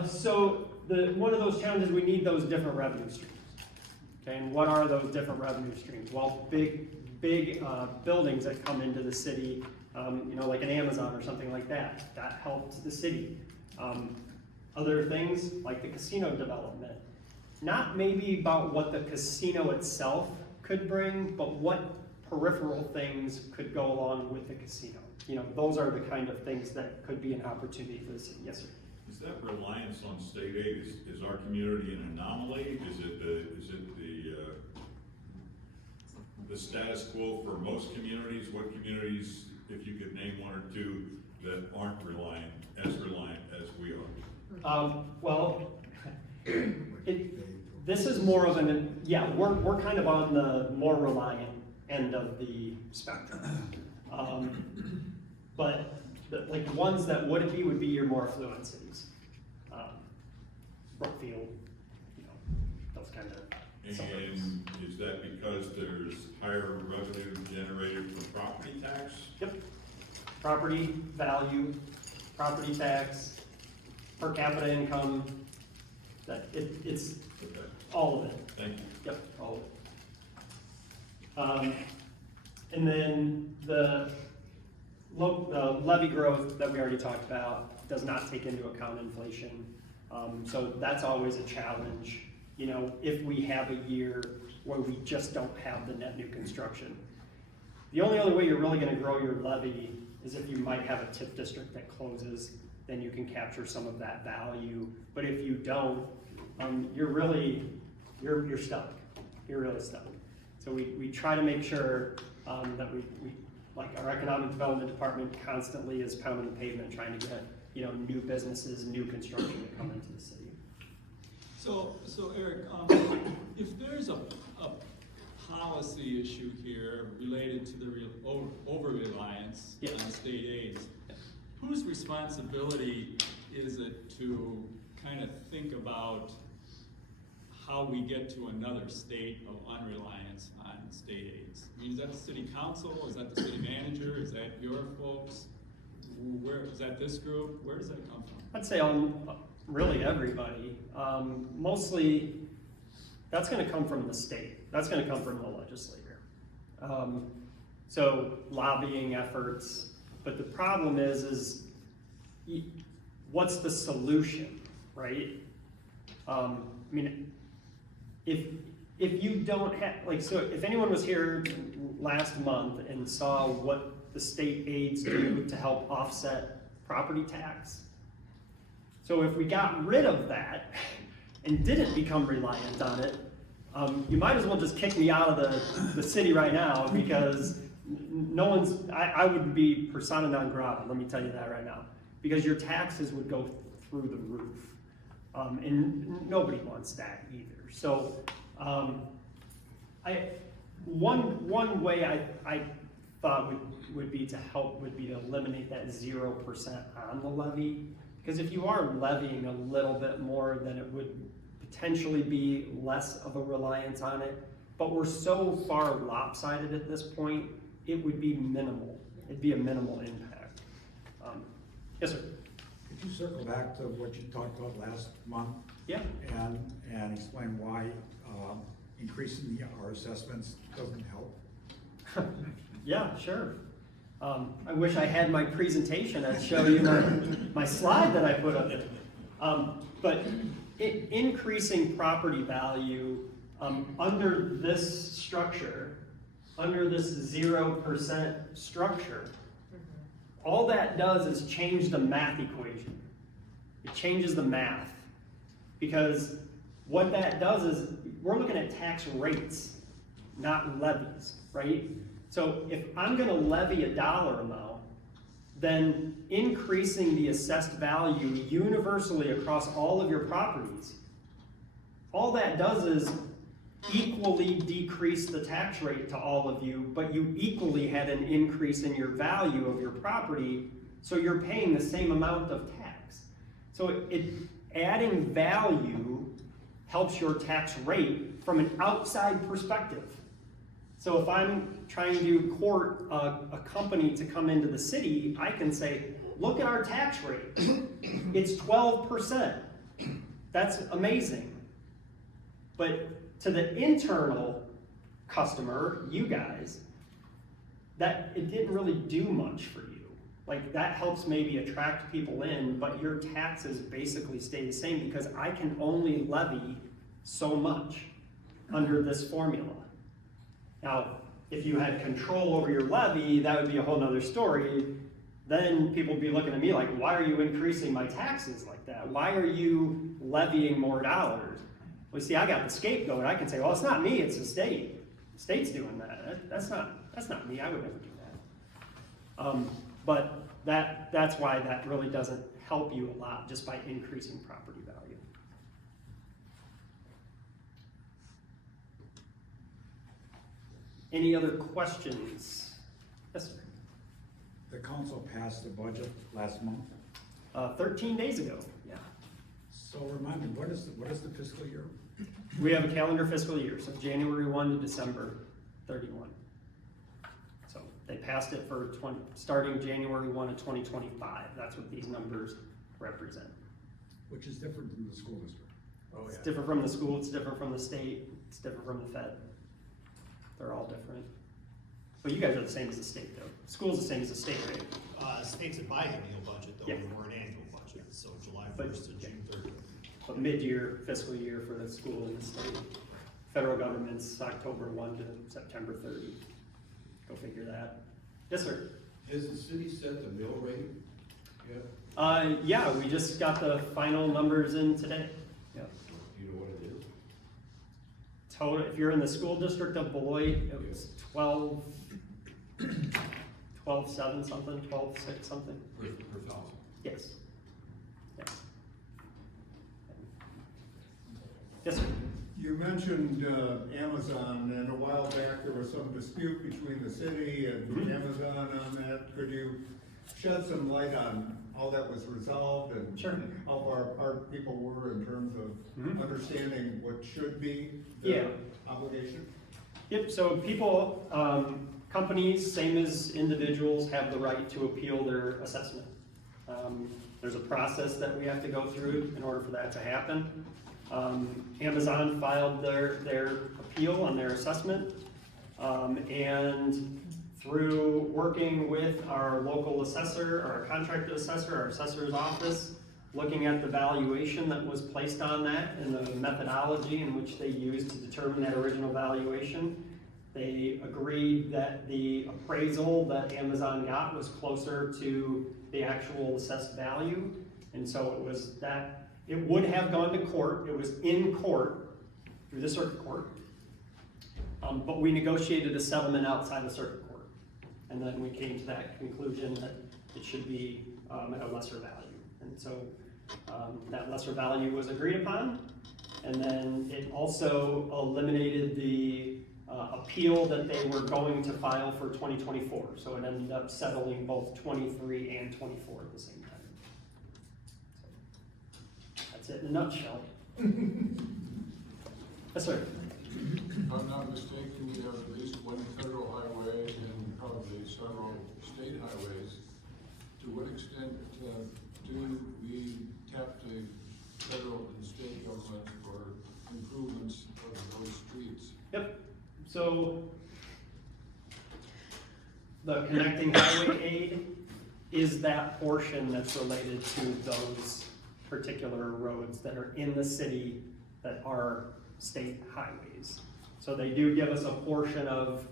So one of those challenges, we need those different revenue streams. Okay, and what are those different revenue streams? Well, big buildings that come into the city, like an Amazon or something like that, that helps the city. Other things like the casino development, not maybe about what the casino itself could bring, but what peripheral things could go along with the casino. Those are the kind of things that could be an opportunity for the city. Yes, sir. Is that reliance on state aid, is our community an anomaly? Is it the status quo for most communities? What communities, if you could name one or two, that aren't as reliant as we are? This is more of we're kind of on the more reliant end of the spectrum. But the ones that would be your more affluent cities. Brookfield, those kind of suburbs. And is that because there's higher revenue generated from property tax? Yep. Property value, property tax, per capita income, it's Okay. all of it. Thank you. Yep, all of it. And then the levy growth that we already talked about. does not take into account inflation. So that's always a challenge, you know, if we have a year where we just don't have the net new construction. The only other way you're really gonna grow your levy is if you might have a TIF district that closes, then you can capture some of that value. But if you don't, you're stuck. You're really stuck. So we try to make sure that we like our economic development department constantly is pounding the pavement, trying to get, you know, new businesses, new construction to come into the city. So Eric, if there's a policy issue here related to the over-reliance Yes. on state aids, whose responsibility is it to kind of think about how we get to another state of unreliance on state aids? I mean, is that the city council, is that the city manager, is that your folks? Where, is that this group? Where does that come from? I'd say really everybody. Mostly, that's gonna come from the state. That's gonna come from the legislator. So lobbying efforts, but the problem is what's the solution, right? I mean, if you don't have, like, so if anyone was here last month and saw what the state aids do to help offset property tax. So if we got rid of that and didn't become reliant on it, you might as well just kick me out of the city right now, because no one's, I would be persona non grata, let me tell you that right now, because your taxes would go through the roof. And nobody wants that either. So one way I thought would be to help would be to eliminate that 0% on the levy, because if you are levying a little bit more, then it would potentially be less of a reliance on it. But we're so far lopsided at this point, it would be minimal. It'd be a minimal impact. Yes, sir. Could you circle back to what you talked about last month? Yeah. And explain why increasing our assessments doesn't help? Yeah, sure. I wish I had my presentation. I'd show you my slide that I put up there. But increasing property value under this structure, under this 0% structure, all that does is change the math equation. It changes the math. Because what that does is, we're looking at tax rates, not levies, right? So if I'm gonna levy a dollar amount, then increasing the assessed value universally across all of your properties, all that does is equally decrease the tax rate to all of you, but you equally had an increase in your value of your property, so you're paying the same amount of tax. So adding value helps your tax rate from an outside perspective. So if I'm trying to court a company to come into the city, I can say, look at our tax rate. It's 12%. That's amazing. But to the internal customer, you guys, that it didn't really do much for you. Like, that helps maybe attract people in, but your taxes basically stay the same, because I can only levy so much under this formula. Now, if you had control over your levy, that would be a whole nother story. Then people would be looking at me like, why are you increasing my taxes like that? Why are you levying more dollars? Well, see, I got the scapegoat. I can say, well, it's not me, it's the state. The state's doing that. That's not me. I would never do that. But that's why that really doesn't help you a lot, just by increasing property value. Any other questions? Yes, sir. The council passed the budget last month. 13 days ago, yeah. So remind me, what is the fiscal year? We have a calendar fiscal year, so January 1 to December 31. So they passed it for starting January 1 of 2025. That's what these numbers represent. Which is different from the school district. Oh, It's different from the school, it's different from the state, it's different from the Fed. They're all different. But you guys are the same as the state, though. School's the same as the state, right? State's a biennial budget, though, Yeah. we're an annual budget. budget, so July But- 1st to June 30th. But mid-year fiscal year for the school and the state. Federal government's October 1 to September 30. Go figure that. Yes, sir. Has the city set the mill rate yet? Yeah, we just got the final numbers in today. Yeah. Do you know what it is? Total, if you're in the school district of Beloit, it was 12.7 something, 12.6 something. Per thousand? Yes. Yes. Yes, sir. You mentioned Amazon, and a while back there was some dispute between the city and Mhm. Amazon on that. Could you shed some light on how that was resolved and Sure. how far apart people were in terms of Mhm. understanding what should be Yeah. their obligation? Yep, so people, companies, same as individuals, have the right to appeal their assessment. There's a process that we have to go through in order for that to happen. Amazon filed their appeal on their assessment, and through working with our local assessor, our contracted assessor, our assessor's office, looking at the valuation that was placed on that and the methodology in which they used to determine that original valuation, they agreed that the appraisal that Amazon got was closer to the actual assessed value. And so it was that, it would have gone to court, it was in court, through the circuit court. But we negotiated a settlement outside the circuit court. And then we came to that conclusion that it should be at a lesser value. And so that lesser value was agreed upon. And then it also eliminated the appeal that they were going to file for 2024. So it ended up settling both 23 and 24 at the same time. That's it in a nutshell. Yes, sir. If I'm not mistaken, we have at least one federal highway and probably several state highways. To what extent do we tap the federal and state government for improvements of those streets? Yep, so the connecting highway aid is that portion that's related to those particular roads that are in the city that are state highways. So they do give us a portion of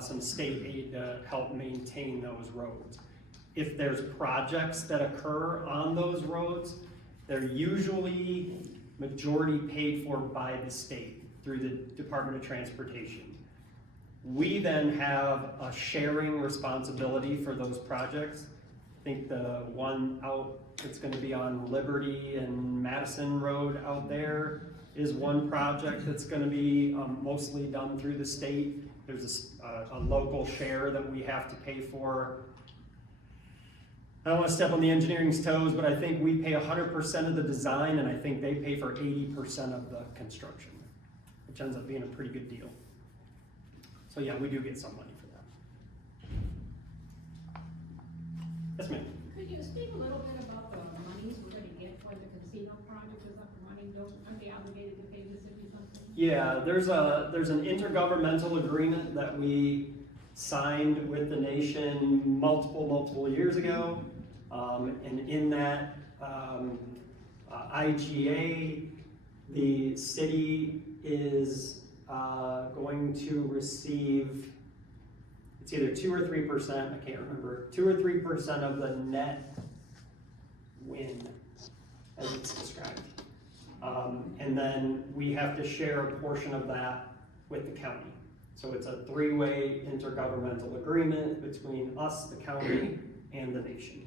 some state aid to help maintain those roads. If there's projects that occur on those roads, they're usually majority paid for by the state through the Department of Transportation. We then have a sharing responsibility for those projects. I think the one out that's gonna be on Liberty and Madison Road out there is one project that's gonna be mostly done through the state. There's a local share that we have to pay for. I don't wanna step on the engineering's toes, but I think we pay 100% of the design, and I think they pay for 80% of the construction, which ends up being a pretty good deal. So yeah, we do get some money for that. Yes, ma'am. Could you speak a little bit about the monies we're gonna get for the casino project is up and running? Aren't they obligated to pay the city something? Yeah, there's an intergovernmental agreement that we signed with the nation multiple years ago. And in that IGA, the city is going to receive, it's either 2 or 3%, I can't remember, 2 or 3% of the net win, as it's described. And then we have to share a portion of that with the county. So it's a three-way intergovernmental agreement between us, the county, and the nation.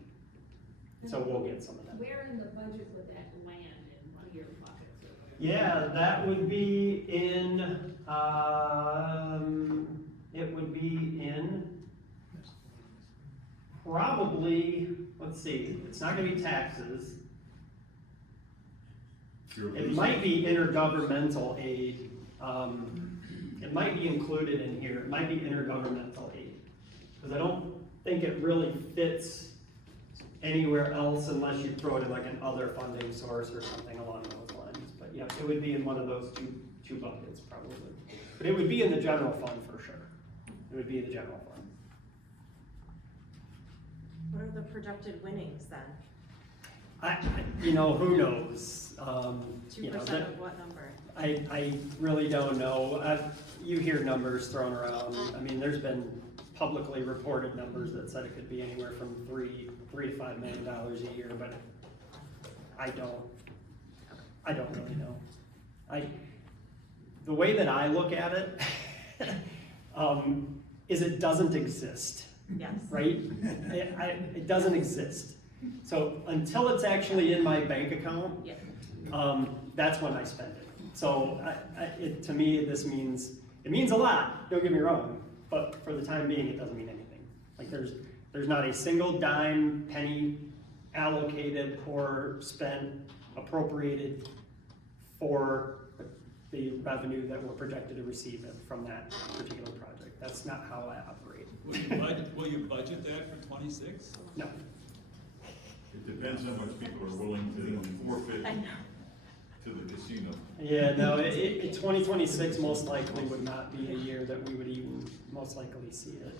So we'll get some of that. Where in the budget would that land in one of your buckets? Yeah, that would be in, it would be in probably, let's see, it's not gonna be taxes. It might be intergovernmental aid. It might be included in here. It might be intergovernmental aid. Because I don't think it really fits anywhere else unless you throw it in like an other funding source or something along those lines. But yeah, it would be in one of those two buckets probably. But it would be in the general fund for sure. It would be in the general fund. What are the projected winnings then? You know, who knows? 2% of what number? I really don't know. You hear numbers thrown around. I mean, there's been publicly reported numbers that said it could be anywhere from $3 to $5 million a year, but I don't really know. The way that I look at it is it doesn't exist, Yes. right? It doesn't exist. So until it's actually in my bank account, Yeah. that's when I spend it. So to me, it means a lot, don't get me wrong, but for the time being, it doesn't mean anything. Like there's not a single dime, penny allocated or spent, appropriated for the revenue that we're projected to receive from that particular project. That's not how I operate. Will you budget that for 26? No. It depends how much people are willing to forfeit to the casino. Yeah, no, 2026 most likely would not be a year that we would even most likely see it.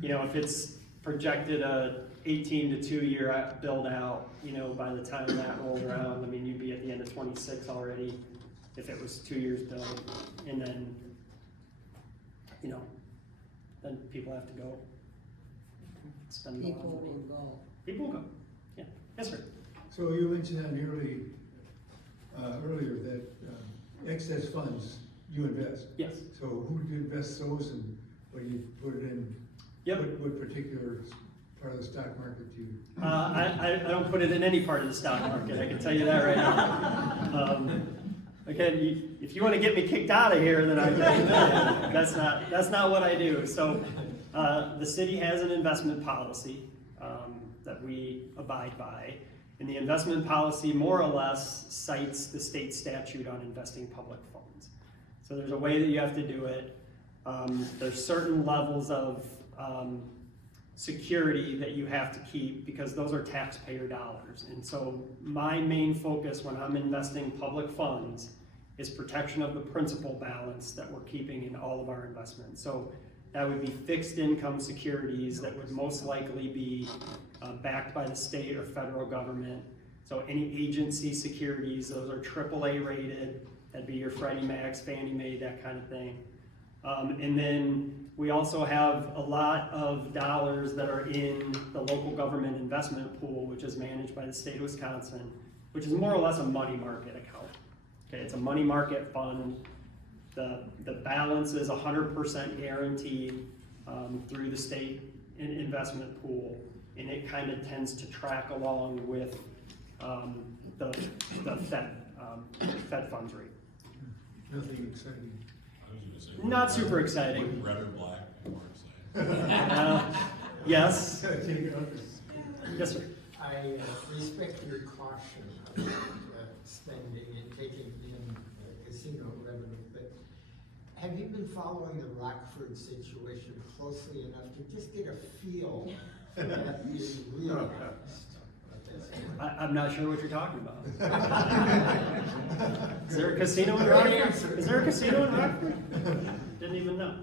You know, if it's projected a 18 to 2 year build out, you know, by the time that rolls around, I mean, you'd be at the end of 26 already if it was 2 years built. And then, you know, then people have to go spend a lot of money. People will go. People will go, yeah. Yes, sir. So you mentioned on earlier that excess funds you invest. Yes. So who do you invest those and what do you put it in? Yep. What particular part of the stock market do you? I don't put it in any part of the stock market, I can tell you that right now. Again, if you want to get me kicked out of here, then that's not what I do. So the city has an investment policy that we abide by. And the investment policy more or less cites the state statute on investing public funds. So there's a way that you have to do it. There's certain levels of security that you have to keep because those are taxpayer dollars. And so my main focus when I'm investing public funds is protection of the principal balance that we're keeping in all of our investments. So that would be fixed income securities that would most likely be backed by the state or federal government. So any agency securities, those are AAA rated. That'd be your Freddie Macs, Fannie Mae, that kind of thing. And then we also have a lot of dollars that are in the local government investment pool, which is managed by the state of Wisconsin, which is more or less a money market account. Okay, it's a money market fund. The balance is 100% guaranteed through the state investment pool, and it kind of tends to track along with the Fed funds rate. Nothing exciting. I was gonna say, Not super exciting. Red or black, more exciting. Yes. Take it up. Yes, sir. I respect your caution of spending and taking in casino revenue, but have you been following the Rockford situation closely enough to just get a feel for that being real? I'm not sure what you're talking about. Is there a casino in Rockford? Is there a casino in Rockford? Didn't even know.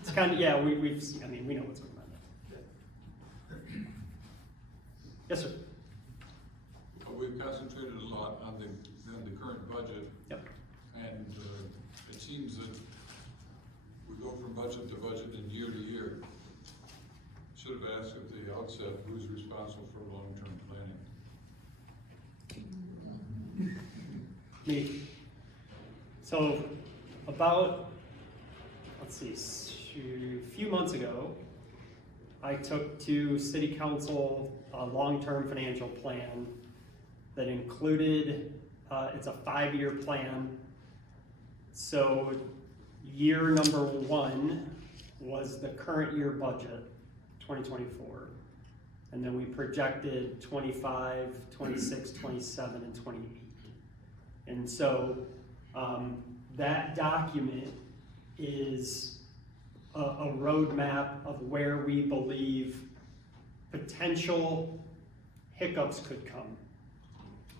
It's kind of, yeah, we know what's going on there. Yes, sir. We've concentrated a lot on the current budget. Yep. And it seems that we go from budget to budget and year to year. Should have asked at the outset who's responsible for long-term planning. Me. So about, let's see, a few months ago, I took to City Council a long-term financial plan that included, it's a 5-year plan. So year number 1 was the current year budget, 2024. And then we projected 25, 26, 27, and 28. And so that document is a roadmap of where we believe potential hiccups could come.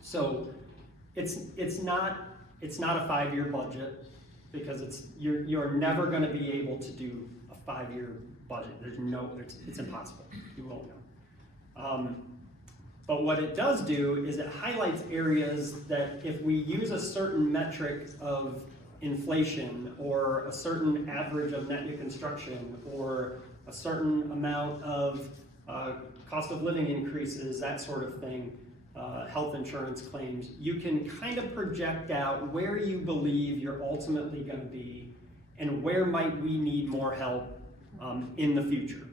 So it's not a 5-year budget because you're never going to be able to do a 5-year budget. It's impossible. You won't know. But what it does do is it highlights areas that if we use a certain metric of inflation or a certain average of net new construction or a certain amount of cost of living increases, that sort of thing, health insurance claims, you can kind of project out where you believe you're ultimately going to be and where might we need more help in the future.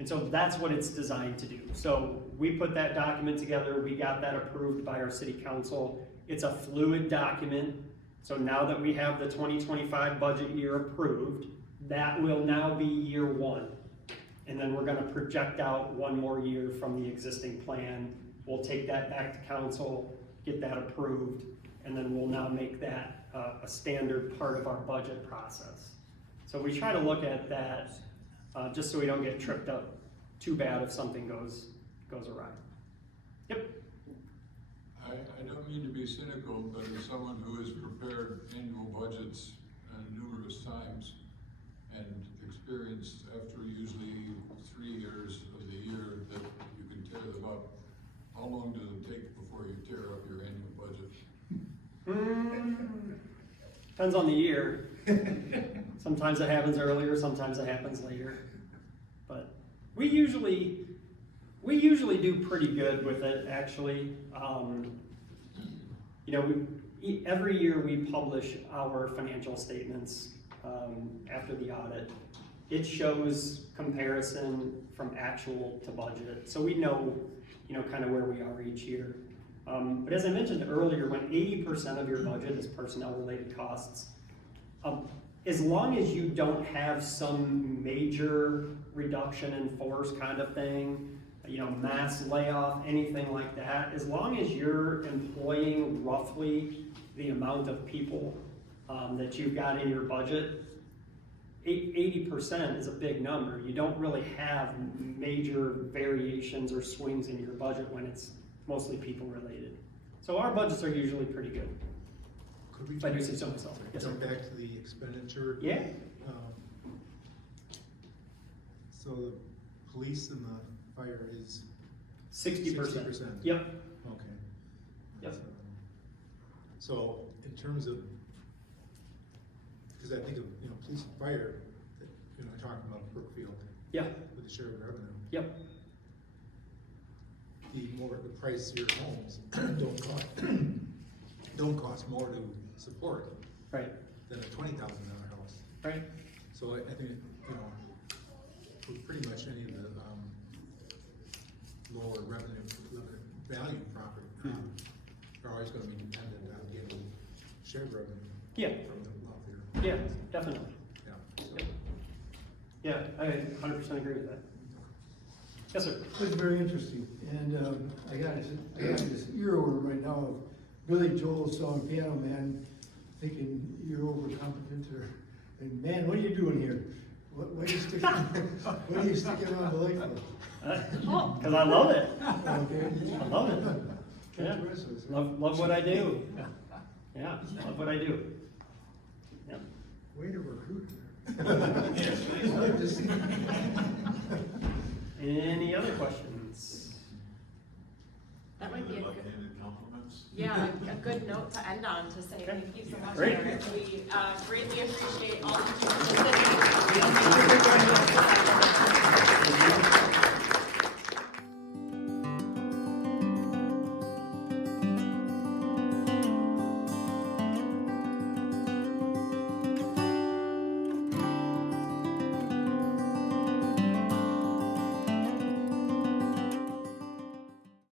And so that's what it's designed to do. So we put that document together, we got that approved by our city council. It's a fluid document. So now that we have the 2025 budget year approved, that will now be year one. And then we're gonna project out one more year from the existing plan. We'll take that back to council, get that approved, and then we'll now make that a standard part of our budget process. So we try to look at that just so we don't get tripped up too bad if something goes awry. Yep. I don't mean to be cynical, but as someone who has prepared annual budgets numerous times and experienced after usually 3 years of the year that you can tear them up, how long does it take before you tear up your annual budget? Depends on the year. Sometimes it happens earlier, sometimes it happens later. But we usually do pretty good with it, actually. You know, every year we publish our financial statements after the audit. It shows comparison from actual to budget, so we know, you know, kind of where we are each year. But as I mentioned earlier, when 80% of your budget is personnel-related costs, as long as you don't have some major reduction in force kind of thing, you know, mass layoff, anything like that, as long as you're employing roughly the amount of people that you've got in your budget, 80% is a big number. You don't really have major variations or swings in your budget when it's mostly people related. So our budgets are usually pretty good. Could we If I do say so myself. Yes, sir. jump back to the expenditure? Yeah. So the police and the fire is 60%. 60%? Yep. Okay. Yep. So in terms of, because I think of, you know, police and fire, you know, talking about Brookfield. Yeah. With the share of revenue. Yep. The price of your homes don't cost more to support. Right. Than a $20,000 house. Right. So I think, you know, for pretty much any of the lower revenue value property, are always going to be dependent on getting shared revenue. Yeah. From the wealthier. Yeah, definitely. Yeah. So. Yeah, I 100% agree with that. Yes, sir. It's very interesting, and I got this ear over right now of Billy Joel song Piano Man, thinking you're overcompetent, or, and man, what are you doing here? What are you sticking around the lake for? Because I love it. Okay. I love it. Yeah. Love what I do. Yeah, love what I do. Yeah. Way to recruit. Any other questions? That might be a good, Left-handed compliments? yeah, a good note to end on, to say thank you so much, Great. Eric. We greatly appreciate all the